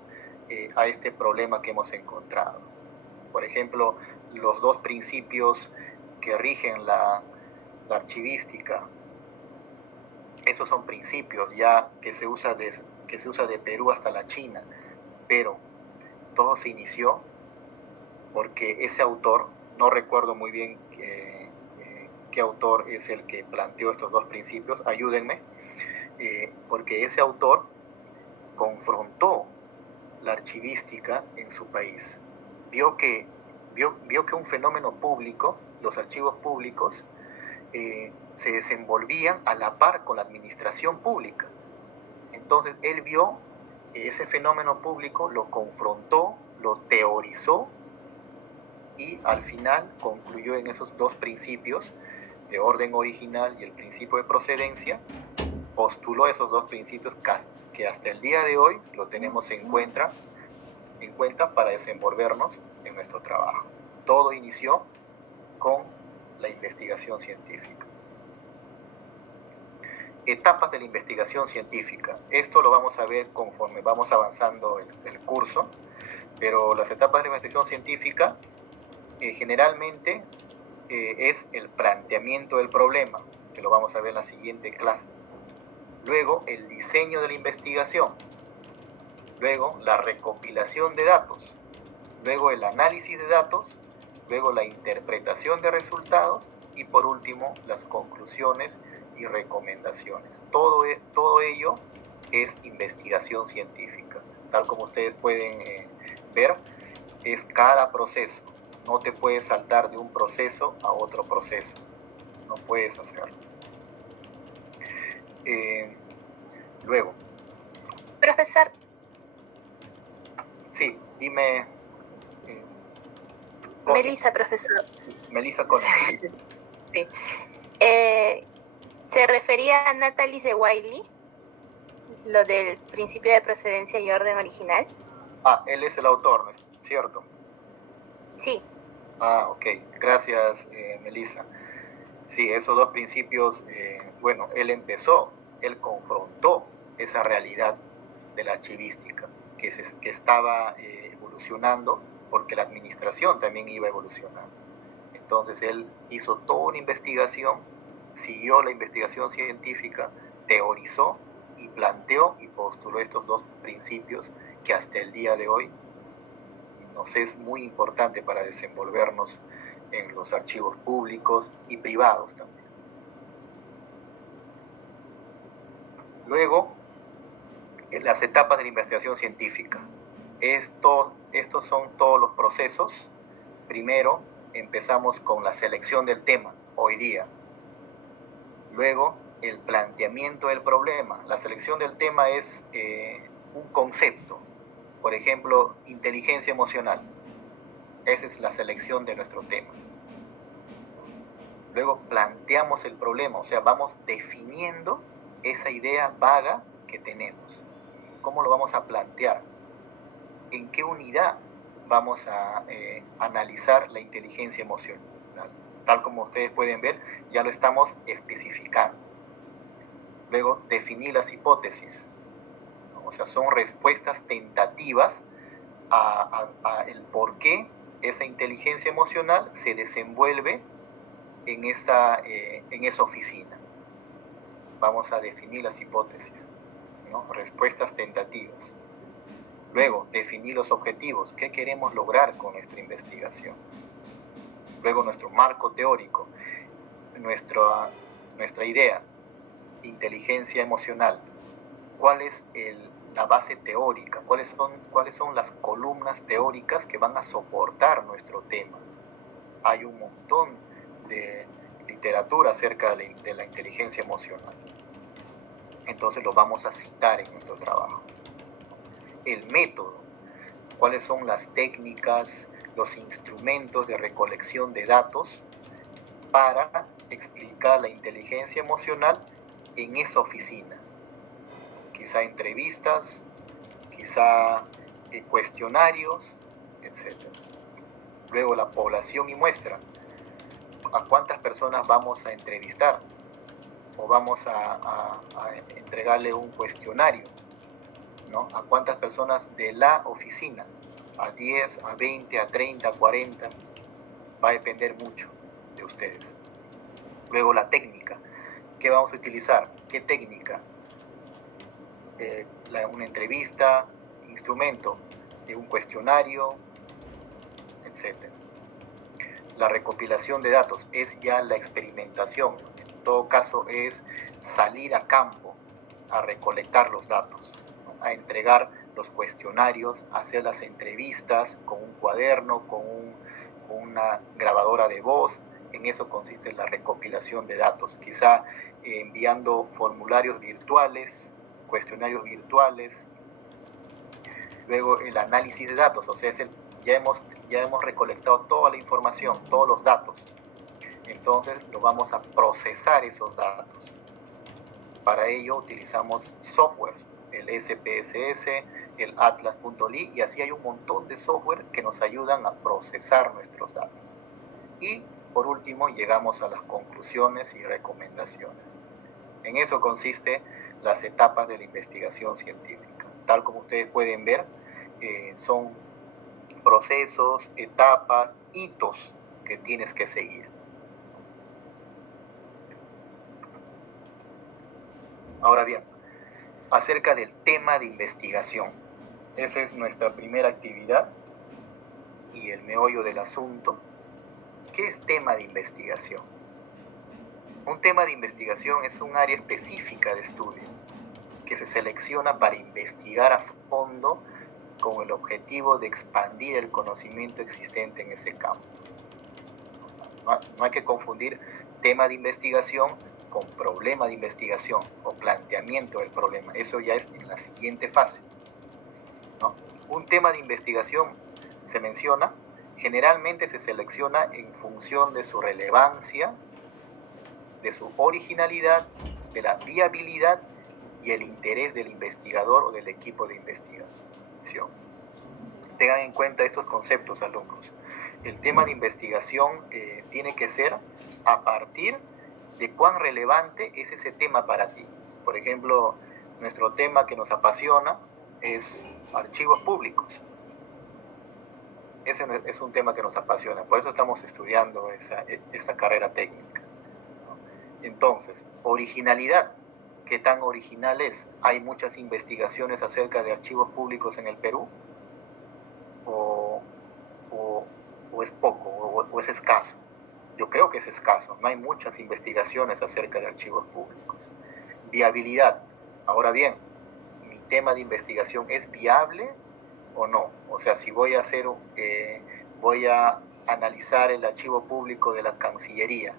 a este problema que hemos encontrado. Por ejemplo, los dos principios que rigen la archivística. Esos son principios ya que se usa de Perú hasta la China, pero todo se inició porque ese autor, no recuerdo muy bien qué autor es el que planteó estos dos principios, ayúdenme, porque ese autor confrontó la archivística en su país. Vio que un fenómeno público, los archivos públicos, se desenvolvían a la par con la administración pública. Entonces él vio ese fenómeno público, lo confrontó, lo teorizó y al final concluyó en esos dos principios de orden original y el principio de procedencia, postuló esos dos principios que hasta el día de hoy lo tenemos en cuenta para desenvolvernos en nuestro trabajo. Todo inició con la investigación científica. Etapas de la investigación científica. Esto lo vamos a ver conforme vamos avanzando el curso, Pero las etapas de la investigación científica generalmente es el planteamiento del problema, que lo vamos a ver en la siguiente clase. Luego, el diseño de la investigación. Luego, la recopilación de datos. Luego, el análisis de datos. Luego, la interpretación de resultados. Y por último, las conclusiones y recomendaciones. Todo ello es investigación científica. Tal como ustedes pueden ver, es cada proceso. No te puedes saltar de un proceso a otro proceso. No puedes hacerlo. Luego. Profesor. Sí, dime. Melissa, profesor. Melissa Connie. Sí. ¿Se refería a Natalis de Wiley? Lo del principio de procedencia y orden original. Ah, él es el autor, ¿no es cierto? Sí. Ah, ok. Gracias, Melissa. Sí, esos dos principios, bueno, él confrontó esa realidad de la archivística que estaba evolucionando porque la administración también iba evolucionando. Entonces él hizo toda una investigación, siguió la investigación científica, teorizó y planteó y postuló estos dos principios que hasta el día de hoy nos es muy importante para desenvolvernos en los archivos públicos y privados también. Luego, en las etapas de la investigación científica. Estos son todos los procesos. Primero, empezamos con la selección del tema, hoy día. Luego, el planteamiento del problema. La selección del tema es un concepto. Por ejemplo, inteligencia emocional. Esa es la selección de nuestro tema. Luego planteamos el problema, o sea, vamos definiendo esa idea vaga que tenemos. ¿Cómo lo vamos a plantear? ¿En qué unidad vamos a analizar la inteligencia emocional? Tal como ustedes pueden ver, ya lo estamos especificando. Luego, definir las hipótesis. O sea, son respuestas tentativas a el por qué esa inteligencia emocional se desenvuelve en esa oficina. Vamos a definir las hipótesis, ¿no? Respuestas tentativas. Luego, definir los objetivos. ¿Qué queremos lograr con nuestra investigación? Luego, nuestro marco teórico. Nuestra idea. Inteligencia emocional. ¿Cuál es la base teórica? ¿Cuáles son las columnas teóricas que van a soportar nuestro tema? Hay un montón de literatura acerca de la inteligencia emocional. Entonces lo vamos a citar en nuestro trabajo. El método, cuáles son las técnicas, los instrumentos de recolección de datos para explicar la inteligencia emocional en esa oficina. Quizá entrevistas, quizá cuestionarios, etc. Luego la población y muestra. ¿A cuántas personas vamos a entrevistar? O vamos a entregarle un cuestionario, ¿no? ¿A cuántas personas de la oficina? ¿A 10, a 20, a 30, a 40? Va a depender mucho de ustedes. Luego la técnica. ¿Qué vamos a utilizar? ¿Qué técnica? Una entrevista, instrumento, un cuestionario, etc. La recopilación de datos es ya la experimentación. En todo caso es salir a campo a recolectar los datos, ¿no? A entregar los cuestionarios, a hacer las entrevistas con un cuaderno, con una grabadora de voz. En eso consiste la recopilación de datos. Quizá enviando formularios virtuales, cuestionarios virtuales. Luego el análisis de datos, o sea, ya hemos recolectado toda la información, todos los datos. Entonces lo vamos a procesar esos datos. Para ello utilizamos software, el SPSS, el Atlas.ly, y así hay un montón de software que nos ayudan a procesar nuestros datos. Y por último llegamos a las conclusiones y recomendaciones. En eso consiste las etapas de la investigación científica. Tal como ustedes pueden ver, son procesos, etapas, hitos que tienes que seguir. Ahora bien, acerca del tema de investigación. Esa es nuestra primera actividad y el meollo del asunto. ¿Qué es tema de investigación? Un tema de investigación es un área específica de estudio que se selecciona para investigar a fondo con el objetivo de expandir el conocimiento existente en ese campo. No hay que confundir tema de investigación con problema de investigación o planteamiento del problema. Eso ya es en la siguiente fase, ¿no? Un tema de investigación se menciona, generalmente se selecciona en función de su relevancia, de su originalidad, de la viabilidad y el interés del investigador o del equipo de investigación. Tengan en cuenta estos conceptos, alumnos. El tema de investigación tiene que ser a partir de cuán relevante es ese tema para ti. Por ejemplo, nuestro tema que nos apasiona es archivos públicos. Ese es un tema que nos apasiona, por eso estamos estudiando esta carrera técnica. Entonces, originalidad. ¿Qué tan original es? ¿Hay muchas investigaciones acerca de archivos públicos en el Perú? ¿O es poco? ¿O es escaso? Yo creo que es escaso. No hay muchas investigaciones acerca de archivos públicos. Viabilidad. Ahora bien, ¿mi tema de investigación es viable o no? O sea, si voy a analizar el archivo público de la Cancillería,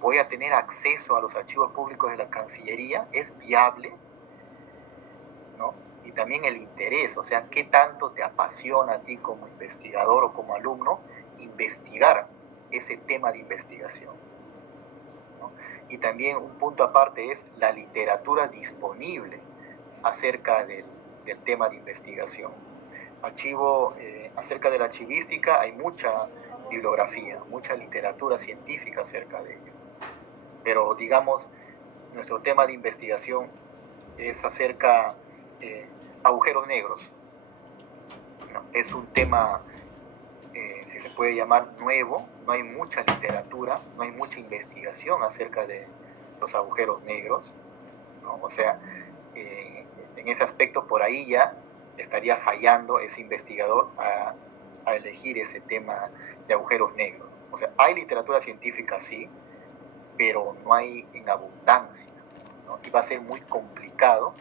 ¿voy a tener acceso a los archivos públicos de la Cancillería? ¿Es viable? ¿No? Y también el interés, o sea, ¿qué tanto te apasiona a ti como investigador o como alumno investigar ese tema de investigación? ¿No? Y también un punto aparte es la literatura disponible acerca del tema de investigación. Acerca de la archivística hay mucha bibliografía, mucha literatura científica acerca de ello. Pero digamos, nuestro tema de investigación es acerca de agujeros negros. ¿No? Es un tema, si se puede llamar, nuevo. No hay mucha literatura, no hay mucha investigación acerca de los agujeros negros, ¿no? O sea, en ese aspecto por ahí ya estaría fallando ese investigador a elegir ese tema de agujeros negros. O sea, hay literatura científica, sí, pero no hay en abundancia, ¿no? Y va a ser muy complicado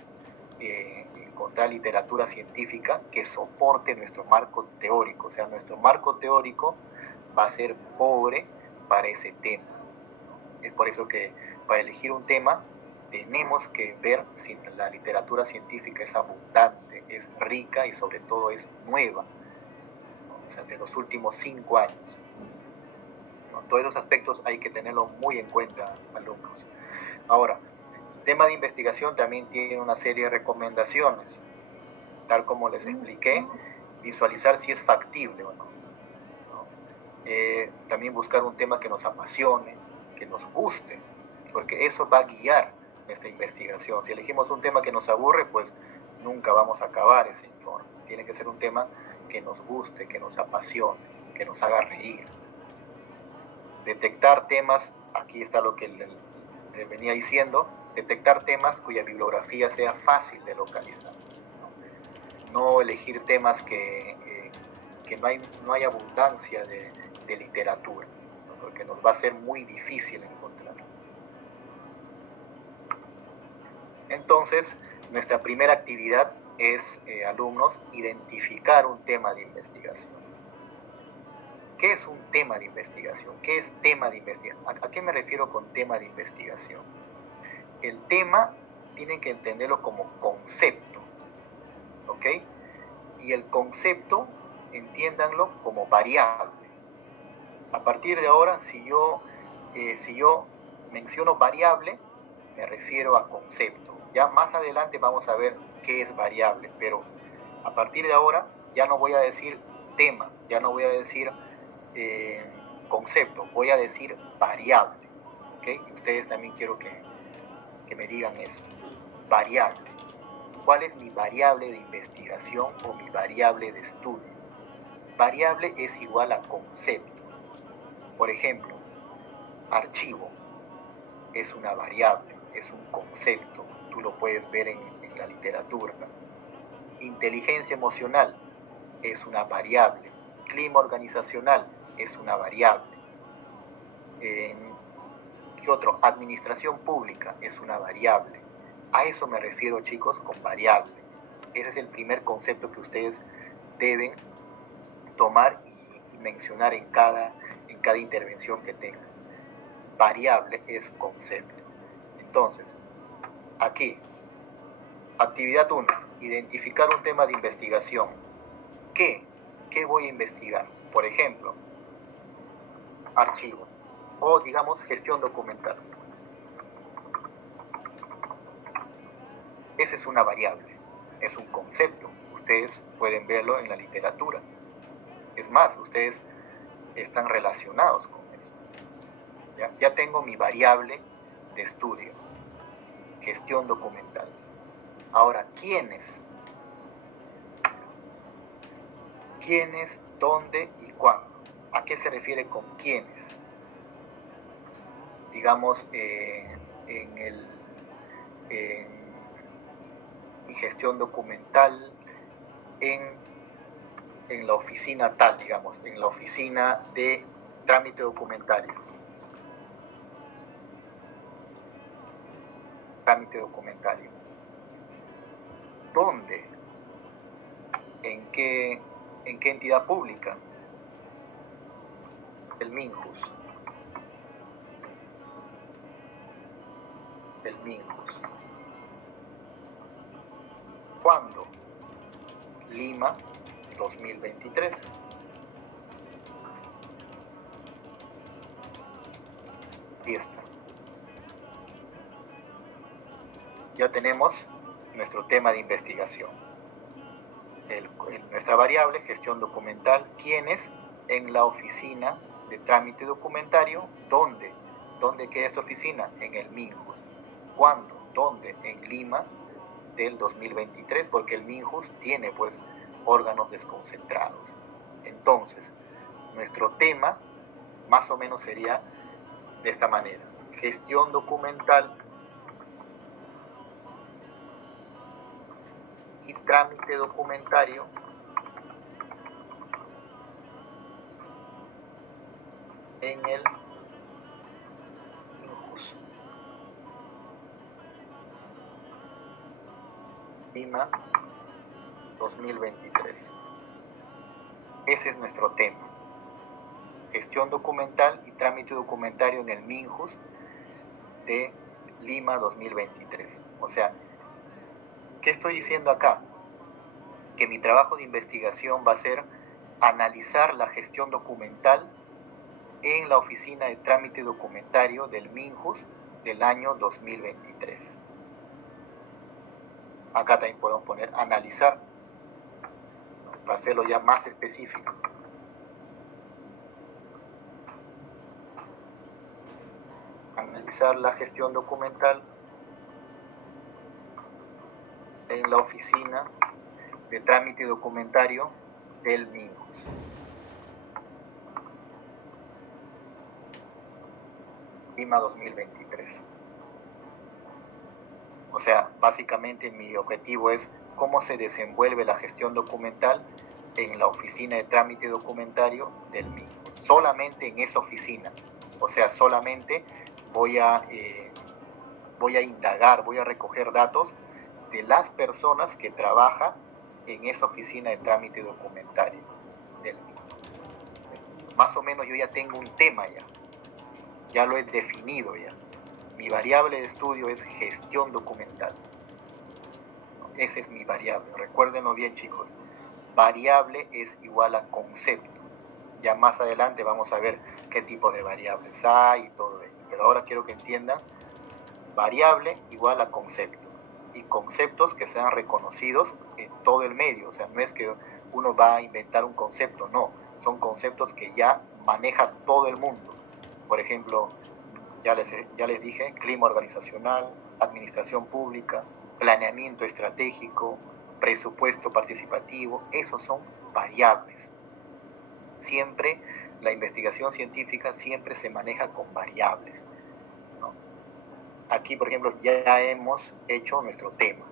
encontrar literatura científica que soporte nuestro marco teórico. O sea, nuestro marco teórico va a ser pobre para ese tema, ¿no? Es por eso que para elegir un tema tenemos que ver si la literatura científica es abundante, es rica y sobre todo es nueva, ¿no? O sea, de los últimos 5 años. Todos esos aspectos hay que tenerlos muy en cuenta, alumnos. Ahora, el tema de investigación también tiene una serie de recomendaciones, tal como les expliqué, visualizar si es factible o no. También buscar un tema que nos apasione, que nos guste, porque eso va a guiar nuestra investigación. Si elegimos un tema que nos aburre, pues nunca vamos a acabar ese informe. Tiene que ser un tema que nos guste, que nos apasione, que nos haga reír. Detectar temas, aquí está lo que le venía diciendo, detectar temas cuya bibliografía sea fácil de localizar. No elegir temas que no hay abundancia de literatura, ¿no? Porque nos va a ser muy difícil encontrar. Entonces, nuestra primera actividad es, alumnos, identificar un tema de investigación. ¿Qué es un tema de investigación? ¿Qué es tema de investigación? ¿A qué me refiero con tema de investigación? El tema tienen que entenderlo como concepto, ¿ok? Y el concepto, entiéndanlo como variable. A partir de ahora, si yo menciono variable, me refiero a concepto. Ya más adelante vamos a ver qué es variable, pero a partir de ahora ya no voy a decir tema, ya no voy a decir concepto, voy a decir variable, ¿ok? Y ustedes también quiero que me digan eso, variable. ¿Cuál es mi variable de investigación o mi variable de estudio? Variable es igual a concepto. Por ejemplo, archivo es una variable, es un concepto. Tú lo puedes ver en la literatura. Inteligencia emocional es una variable. Clima organizacional es una variable. ¿Qué otro? Administración pública es una variable. A eso me refiero, chicos, con variable. Ese es el primer concepto que ustedes deben tomar y mencionar en cada intervención que tengan. Variable es concepto. Entonces, aquí, actividad 1, identificar un tema de investigación. ¿Qué voy a investigar? Por ejemplo, archivo o digamos gestión documental. Esa es una variable, es un concepto. Ustedes pueden verlo en la literatura. Es más, ustedes están relacionados con eso. Ya tengo mi variable de estudio, gestión documental. Ahora, ¿quiénes? ¿Quiénes, dónde y cuándo? ¿A qué se refiere con quiénes? Digamos, en gestión documental, en la oficina tal, digamos, en la oficina de trámite documentario. Trámite documentario. ¿Dónde? ¿En qué entidad pública? El MINJUS. El MINJUS. ¿Cuándo? Lima, 2023. Aquí está. Ya tenemos nuestro tema de investigación. Nuestra variable, gestión documental, ¿quiénes? En la oficina de trámite documentario. ¿Dónde? ¿Dónde queda esta oficina? En el MINJUS. ¿Cuándo? ¿Dónde? En Lima del 2023, porque el MINJUS tiene pues órganos desconcentrados. Entonces, nuestro tema más o menos sería de esta manera: gestión documental y trámite documentario en el MINJUS. Lima 2023. Ese es nuestro tema. Gestión documental y trámite documentario en el MINJUS de Lima 2023. O sea, ¿qué estoy diciendo acá? Que mi trabajo de investigación va a ser analizar la gestión documental en la oficina de trámite documentario del MINJUS del año 2023. Acá también podemos poner analizar, para hacerlo ya más específico. Analizar la gestión documental en la oficina de trámite documentario del MINJUS. Lima 2023. O sea, básicamente mi objetivo es cómo se desenvuelve la gestión documental en la oficina de trámite documentario del MINJUS. Solamente en esa oficina. O sea, solamente voy a indagar, voy a recoger datos de las personas que trabajan en esa oficina de trámite documentario del MINJUS. Más o menos yo ya tengo un tema ya lo he definido ya. Mi variable de estudio es gestión documental. Esa es mi variable. Recuérdenlo bien, chicos. Variable es igual a concepto. Ya más adelante vamos a ver qué tipo de variables hay y todo ello. Pero ahora quiero que entiendan: variable igual a concepto. Y conceptos que sean reconocidos en todo el medio. O sea, no es que uno va a inventar un concepto, no. Son conceptos que ya maneja todo el mundo. Por ejemplo, ya les dije, clima organizacional, administración pública, planeamiento estratégico, presupuesto participativo. Esos son variables. Siempre la investigación científica siempre se maneja con variables, ¿no? Aquí, por ejemplo, ya hemos hecho nuestro tema.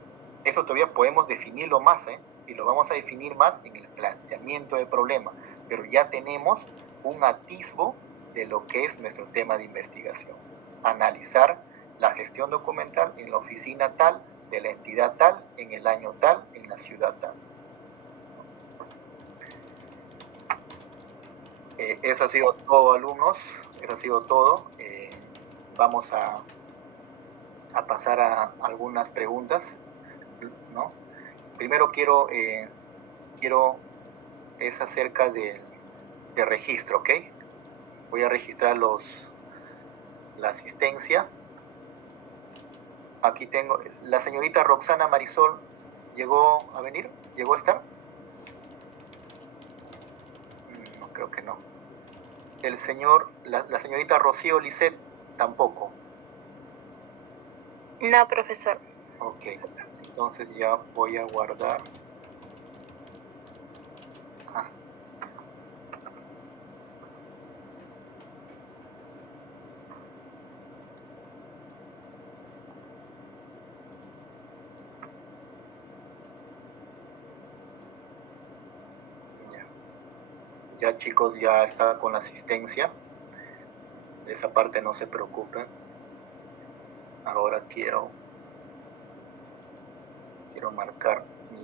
Esto todavía podemos definirlo más, y lo vamos a definir más en el planteamiento del problema, pero ya tenemos un atisbo de lo que es nuestro tema de investigación. Analizar la gestión documental en la oficina tal, de la entidad tal, en el año tal, en la ciudad tal. Eso ha sido todo, alumnos. Eso ha sido todo. Vamos a pasar a algunas preguntas, ¿no? Primero es acerca del registro, ¿ok? Voy a registrar la asistencia. Aquí tengo, la señorita Roxana Marisol, ¿llegó a venir? ¿Llegó a estar? No, creo que no. La señorita Rocío Lisset, tampoco. No, profesor. Ok, entonces ya voy a guardar. Ya, chicos, ya está con la asistencia. De esa parte no se preocupen. Ahora quiero marcar mi...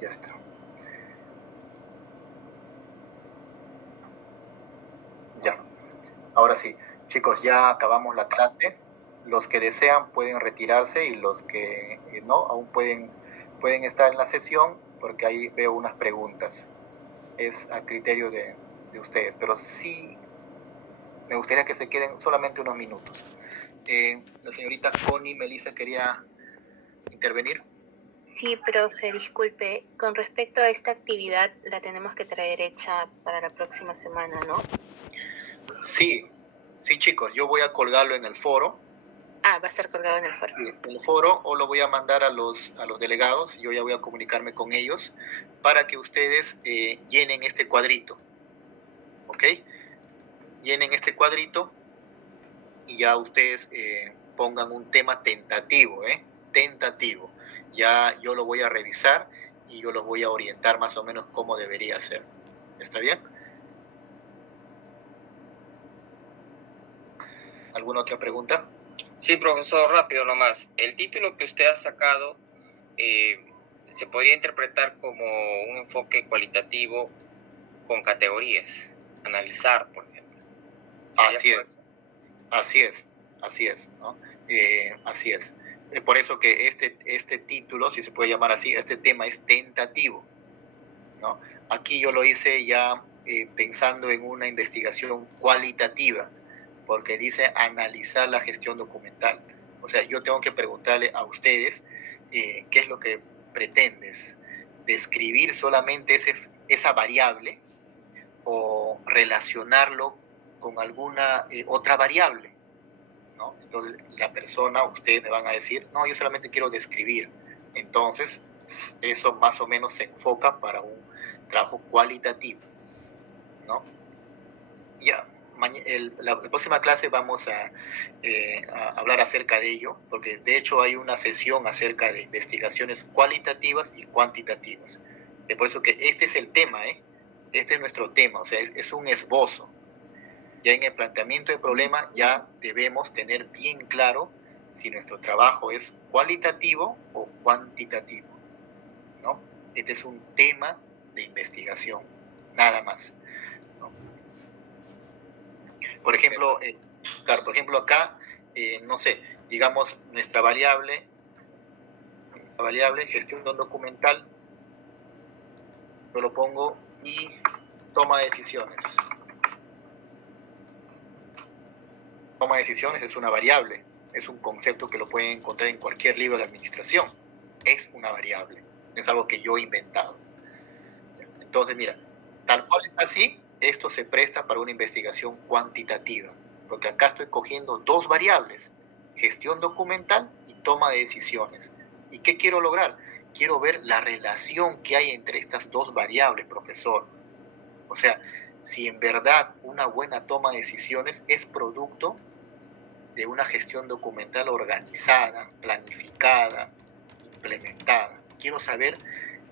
Ya está. Ya. Ahora sí, chicos, ya acabamos la clase. Los que desean pueden retirarse y los que no, aún pueden estar en la sesión porque ahí veo unas preguntas. Es a criterio de ustedes, pero sí me gustaría que se queden solamente unos minutos. La señorita Connie Melissa quería intervenir. Sí, profe, disculpe. Con respecto a esta actividad, la tenemos que traer hecha para la próxima semana, ¿no? Sí, chicos, yo voy a colgarlo en el foro. Ah, va a estar colgado en el foro. En el foro, o lo voy a mandar a los delegados. Yo ya voy a comunicarme con ellos para que ustedes llenen este cuadrito. ¿Ok? Llenen este cuadrito y ya ustedes pongan un tema tentativo, tentativo. Ya yo lo voy a revisar y yo los voy a orientar más o menos cómo debería ser. ¿Está bien? ¿Alguna otra pregunta? Sí, profesor, rápido nomás. El título que usted ha sacado se podría interpretar como un enfoque cualitativo con categorías. Analizar, por ejemplo. Así es. Así es, ¿no? Así es. Por eso que este título, si se puede llamar así, este tema es tentativo, ¿no? Aquí yo lo hice ya pensando en una investigación cualitativa, porque dice analizar la gestión documental. O sea, yo tengo que preguntarle a ustedes qué es lo que pretendes, describir solamente esa variable o relacionarlo con alguna otra variable, ¿no? Entonces, la persona, ustedes me van a decir, no, yo solamente quiero describir. Entonces, eso más o menos se enfoca para un trabajo cualitativo, ¿no? Ya, la próxima clase vamos a hablar acerca de ello, porque de hecho hay una sesión acerca de investigaciones cualitativas y cuantitativas. Por eso que este es el tema, este es nuestro tema, o sea, es un esbozo. Ya en el planteamiento del problema ya debemos tener bien claro si nuestro trabajo es cualitativo o cuantitativo, ¿no? Este es un tema de investigación, nada más, ¿no? Por ejemplo, acá, no sé, digamos nuestra variable gestión documental, yo lo pongo y toma de decisiones. Toma de decisiones es una variable, es un concepto que lo pueden encontrar en cualquier libro de administración. Es una variable, es algo que yo he inventado. Entonces, mira, tal cual está así, esto se presta para una investigación cuantitativa. porque acá estoy cogiendo dos variables, gestión documental y toma de decisiones. ¿Y qué quiero lograr? Quiero ver la relación que hay entre estas dos variables, profesor. O sea, si en verdad una buena toma de decisiones es producto de una gestión documental organizada, planificada, implementada. Quiero saber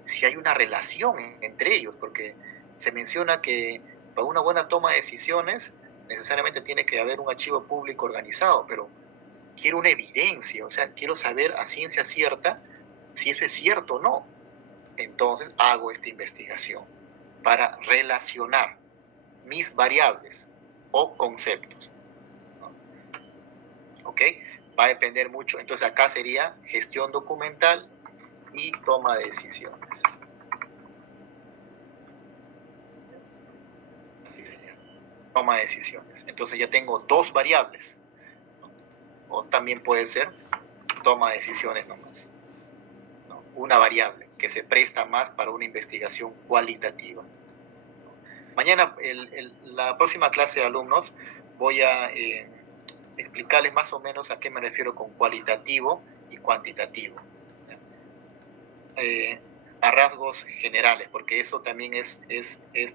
si hay una relación entre ellos, porque se menciona que para una buena toma de decisiones necesariamente tiene que haber un archivo público organizado, pero quiero una evidencia, o sea, quiero saber a ciencia cierta si eso es cierto o no. Entonces hago esta investigación para relacionar mis variables o conceptos. ¿Ok? Va a depender mucho. Entonces acá sería gestión documental y toma de decisiones. Toma de decisiones. Entonces ya tengo dos variables. O también puede ser toma de decisiones nomás. ¿No? Una variable que se presta más para una investigación cualitativa. Mañana, la próxima clase de alumnos, voy a explicarles más o menos a qué me refiero con cualitativo y cuantitativo. A rasgos generales, porque eso también es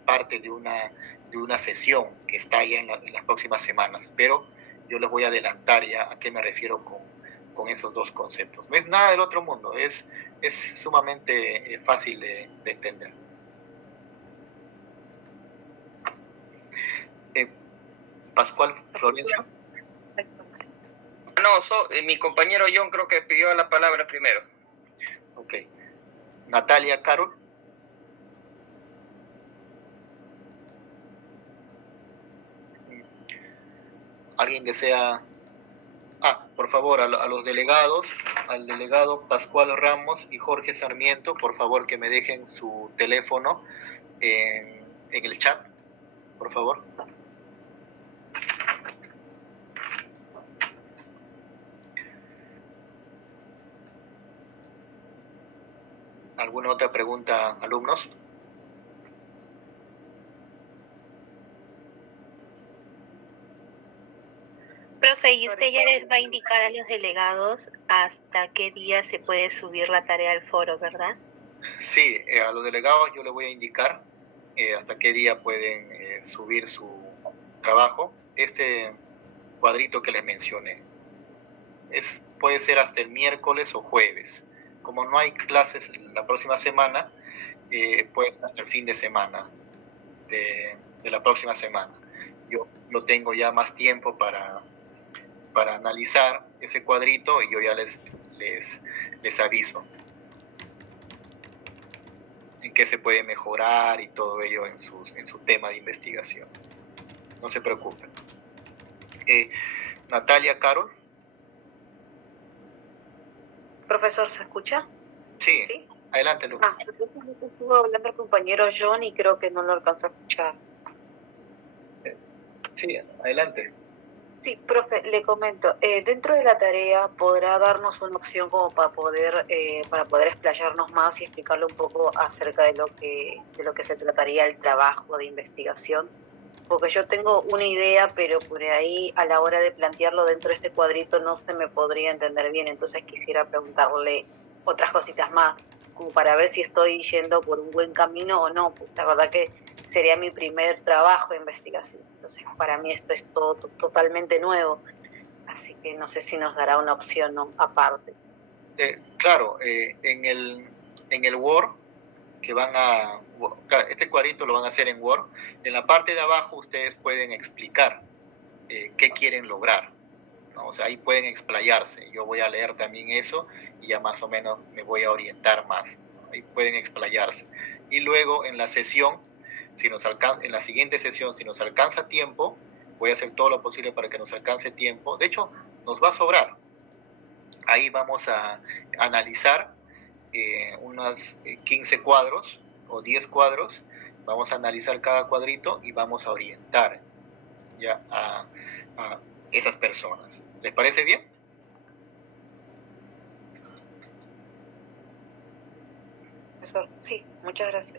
parte de una sesión que está ahí en las próximas semanas, pero yo les voy a adelantar ya a qué me refiero con esos dos conceptos. No es nada del otro mundo, es sumamente fácil de entender. Pascual Florencio. No, mi compañero John creo que pidió la palabra primero. Ok. Natalia Carol. ¿Alguien desea? Por favor, a los delegados, al delegado Pascual Ramos y Jorge Sarmiento, por favor que me dejen su teléfono en el chat, por favor. ¿Alguna otra pregunta, alumnos? Profe, y usted ya les va a indicar a los delegados hasta qué día se puede subir la tarea al foro, ¿verdad? Sí, a los delegados yo les voy a indicar hasta qué día pueden subir su trabajo. Este cuadrito que les mencioné puede ser hasta el miércoles o jueves. Como no hay clases la próxima semana, pues hasta el fin de semana de la próxima semana. Yo no tengo ya más tiempo para analizar ese cuadrito y yo ya les aviso en qué se puede mejorar y todo ello en su tema de investigación. No se preocupen. Natalia Carol. Profesor, ¿se escucha? Sí, ¿sí? Adelante, Lucas. Estuvo hablando el compañero John y creo que no lo alcanzó a escuchar. Sí, adelante. Sí, profe, le comento, dentro de la tarea podrá darnos una opción como para poder explayarnos más y explicarle un poco acerca de lo que se trataría el trabajo de investigación, porque yo tengo una idea, pero por ahí a la hora de plantearlo dentro de este cuadrito no se me podría entender bien, entonces quisiera preguntarle otras cositas más, como para ver si estoy yendo por un buen camino o no, pues la verdad que sería mi primer trabajo de investigación. Entonces, para mí esto es todo totalmente nuevo. Así que no sé si nos dará una opción, ¿no?, aparte. Claro, en el Word, que este cuadrito lo van a hacer en Word, en la parte de abajo ustedes pueden explicar qué quieren lograr, ¿no? O sea, ahí pueden explayarse. Yo voy a leer también eso y ya más o menos me voy a orientar más, ¿no? Ahí pueden explayarse. Y luego en la sesión, en la siguiente sesión, si nos alcanza tiempo, voy a hacer todo lo posible para que nos alcance tiempo. De hecho, nos va a sobrar. Ahí vamos a analizar unos 15 cuadros o 10 cuadros. Vamos a analizar cada cuadrito y vamos a orientar ya a esas personas. ¿Les parece bien? Profesor, sí, muchas gracias.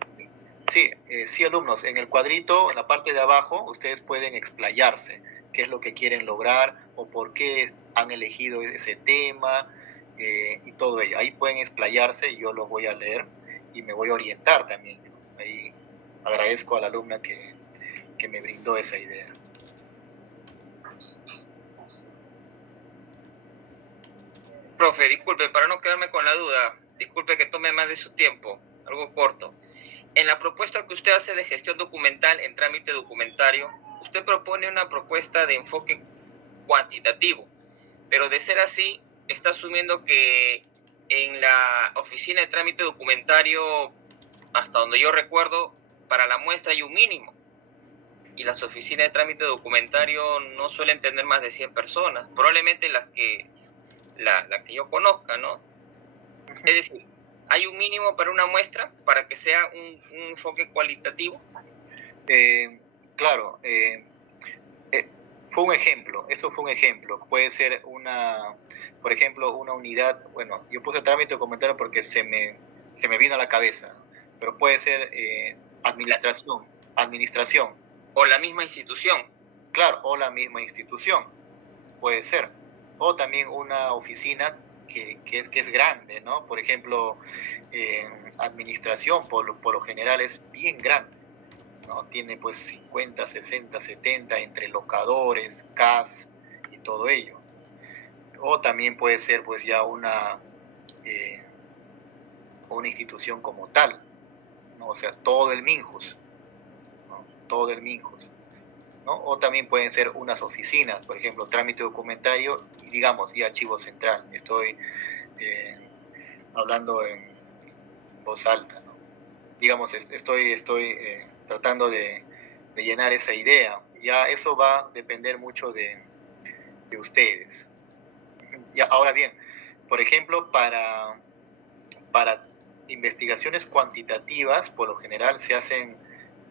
Sí, sí, alumnos, en el cuadrito, en la parte de abajo, ustedes pueden explayarse. qué es lo que quieren lograr o por qué han elegido ese tema y todo ello. Ahí pueden explayarse y yo lo voy a leer y me voy a orientar también. Ahí agradezco a la alumna que me brindó esa idea. Profe, disculpe, para no quedarme con la duda, disculpe que tome más de su tiempo, algo corto. En la propuesta que usted hace de gestión documental en trámite documentario, usted propone una propuesta de enfoque cuantitativo, pero de ser así, está asumiendo que en la oficina de trámite documentario, hasta donde yo recuerdo, para la muestra hay un mínimo. Y las oficinas de trámite documentario no suelen tener más de 100 personas, probablemente la que yo conozca, ¿no? Es decir, ¿hay un mínimo para una muestra para que sea un enfoque cualitativo? Claro, fue un ejemplo, eso fue un ejemplo. Puede ser por ejemplo, una unidad, bueno, yo puse trámite documentario porque se me vino a la cabeza, pero puede ser administración. O la misma institución. Claro, o la misma institución, puede ser. O también una oficina que es grande, ¿no? Por ejemplo, administración por lo general es bien grande, ¿no? Tiene pues 50, 60, 70 entre locadores, CAS y todo ello. O también puede ser pues ya una institución como tal, ¿no? O sea, todo el Minjus, ¿no? Todo el Minjus, ¿no? O también pueden ser unas oficinas, por ejemplo, trámite documentario y digamos, y archivo central. Estoy hablando en voz alta, ¿no? Digamos, estoy tratando de llenar esa idea. Ya eso va a depender mucho de ustedes. Ya, ahora bien, por ejemplo, para investigaciones cuantitativas, por lo general se hacen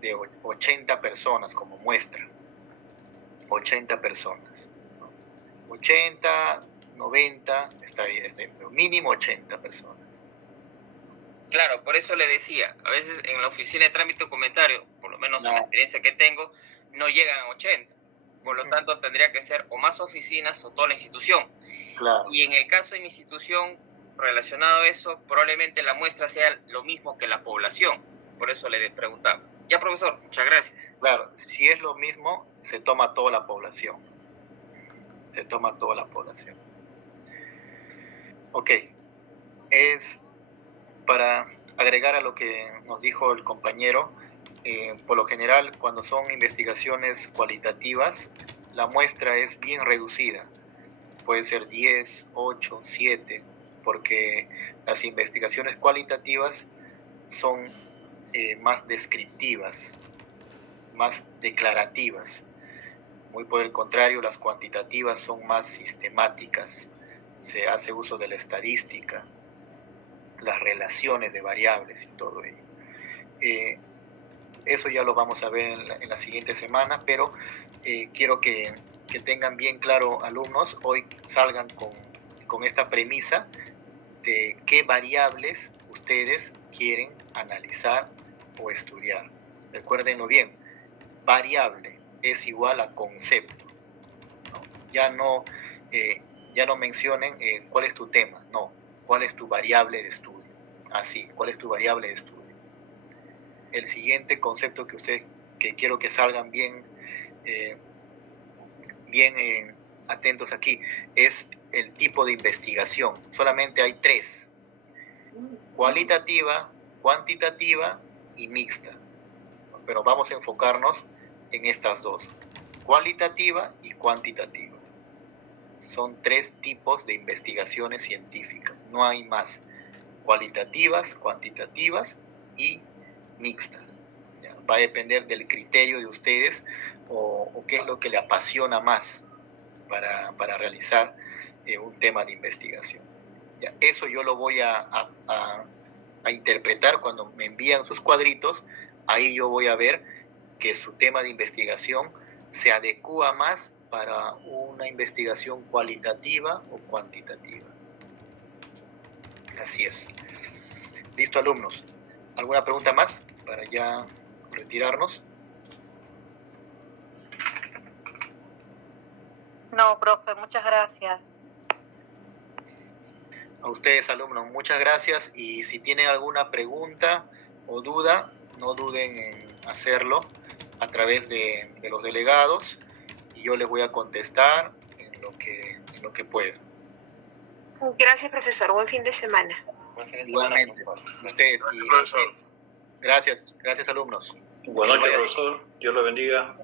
de 80 personas como muestra. 80 personas. 80, 90, está bien, pero mínimo 80 personas. Claro, por eso le decía, a veces en la oficina de trámite documentario, por lo menos en la experiencia que tengo, no llegan a 80. Por lo tanto, tendría que ser o más oficinas o toda la institución. Claro. Y en el caso de mi institución, relacionado a eso, probablemente la muestra sea lo mismo que la población. Por eso le preguntaba. Ya, profesor, muchas gracias. Claro, si es lo mismo, se toma toda la población. Se toma toda la población. Ok. Es para agregar a lo que nos dijo el compañero, por lo general, cuando son investigaciones cualitativas, la muestra es bien reducida. Puede ser 10, 8, 7, porque las investigaciones cualitativas son más descriptivas, más declarativas. Muy por el contrario, las cuantitativas son más sistemáticas. Se hace uso de la estadística, las relaciones de variables y todo ello. Eso ya lo vamos a ver en la siguiente semana, pero quiero que tengan bien claro, alumnos, hoy salgan con esta premisa de qué variables ustedes quieren analizar o estudiar. Recuérdenlo bien, variable es igual a concepto, ¿no? Ya no mencionen cuál es tu tema, no, cuál es tu variable de estudio. Así, cuál es tu variable de estudio. El siguiente concepto que quiero que salgan bien atentos aquí es el tipo de investigación. Solamente hay 3: cualitativa, cuantitativa y mixta. Pero vamos a enfocarnos en estas dos: cualitativa y cuantitativa. Son 3 tipos de investigaciones científicas, no hay más. Cualitativas, cuantitativas y mixtas. ¿Ya? Va a depender del criterio de ustedes o qué es lo que le apasiona más para realizar un tema de investigación. ¿Ya? Eso yo lo voy a interpretar cuando me envían sus cuadritos. Ahí yo voy a ver que su tema de investigación se adecua más para una investigación cualitativa o cuantitativa. Así es. Listo, alumnos. ¿Alguna pregunta más para ya retirarnos? No, profe, muchas gracias. A ustedes, alumnos, muchas gracias, y si tienen alguna pregunta o duda, no duden en hacerlo a través de los delegados, y yo les voy a contestar en lo que pueda. Gracias, profesor. Buen fin de semana. Buen fin de semana, Igualmente, profesor. ustedes. Profesor. Gracias, alumnos. Buenas noches, profesor. Dios lo bendiga.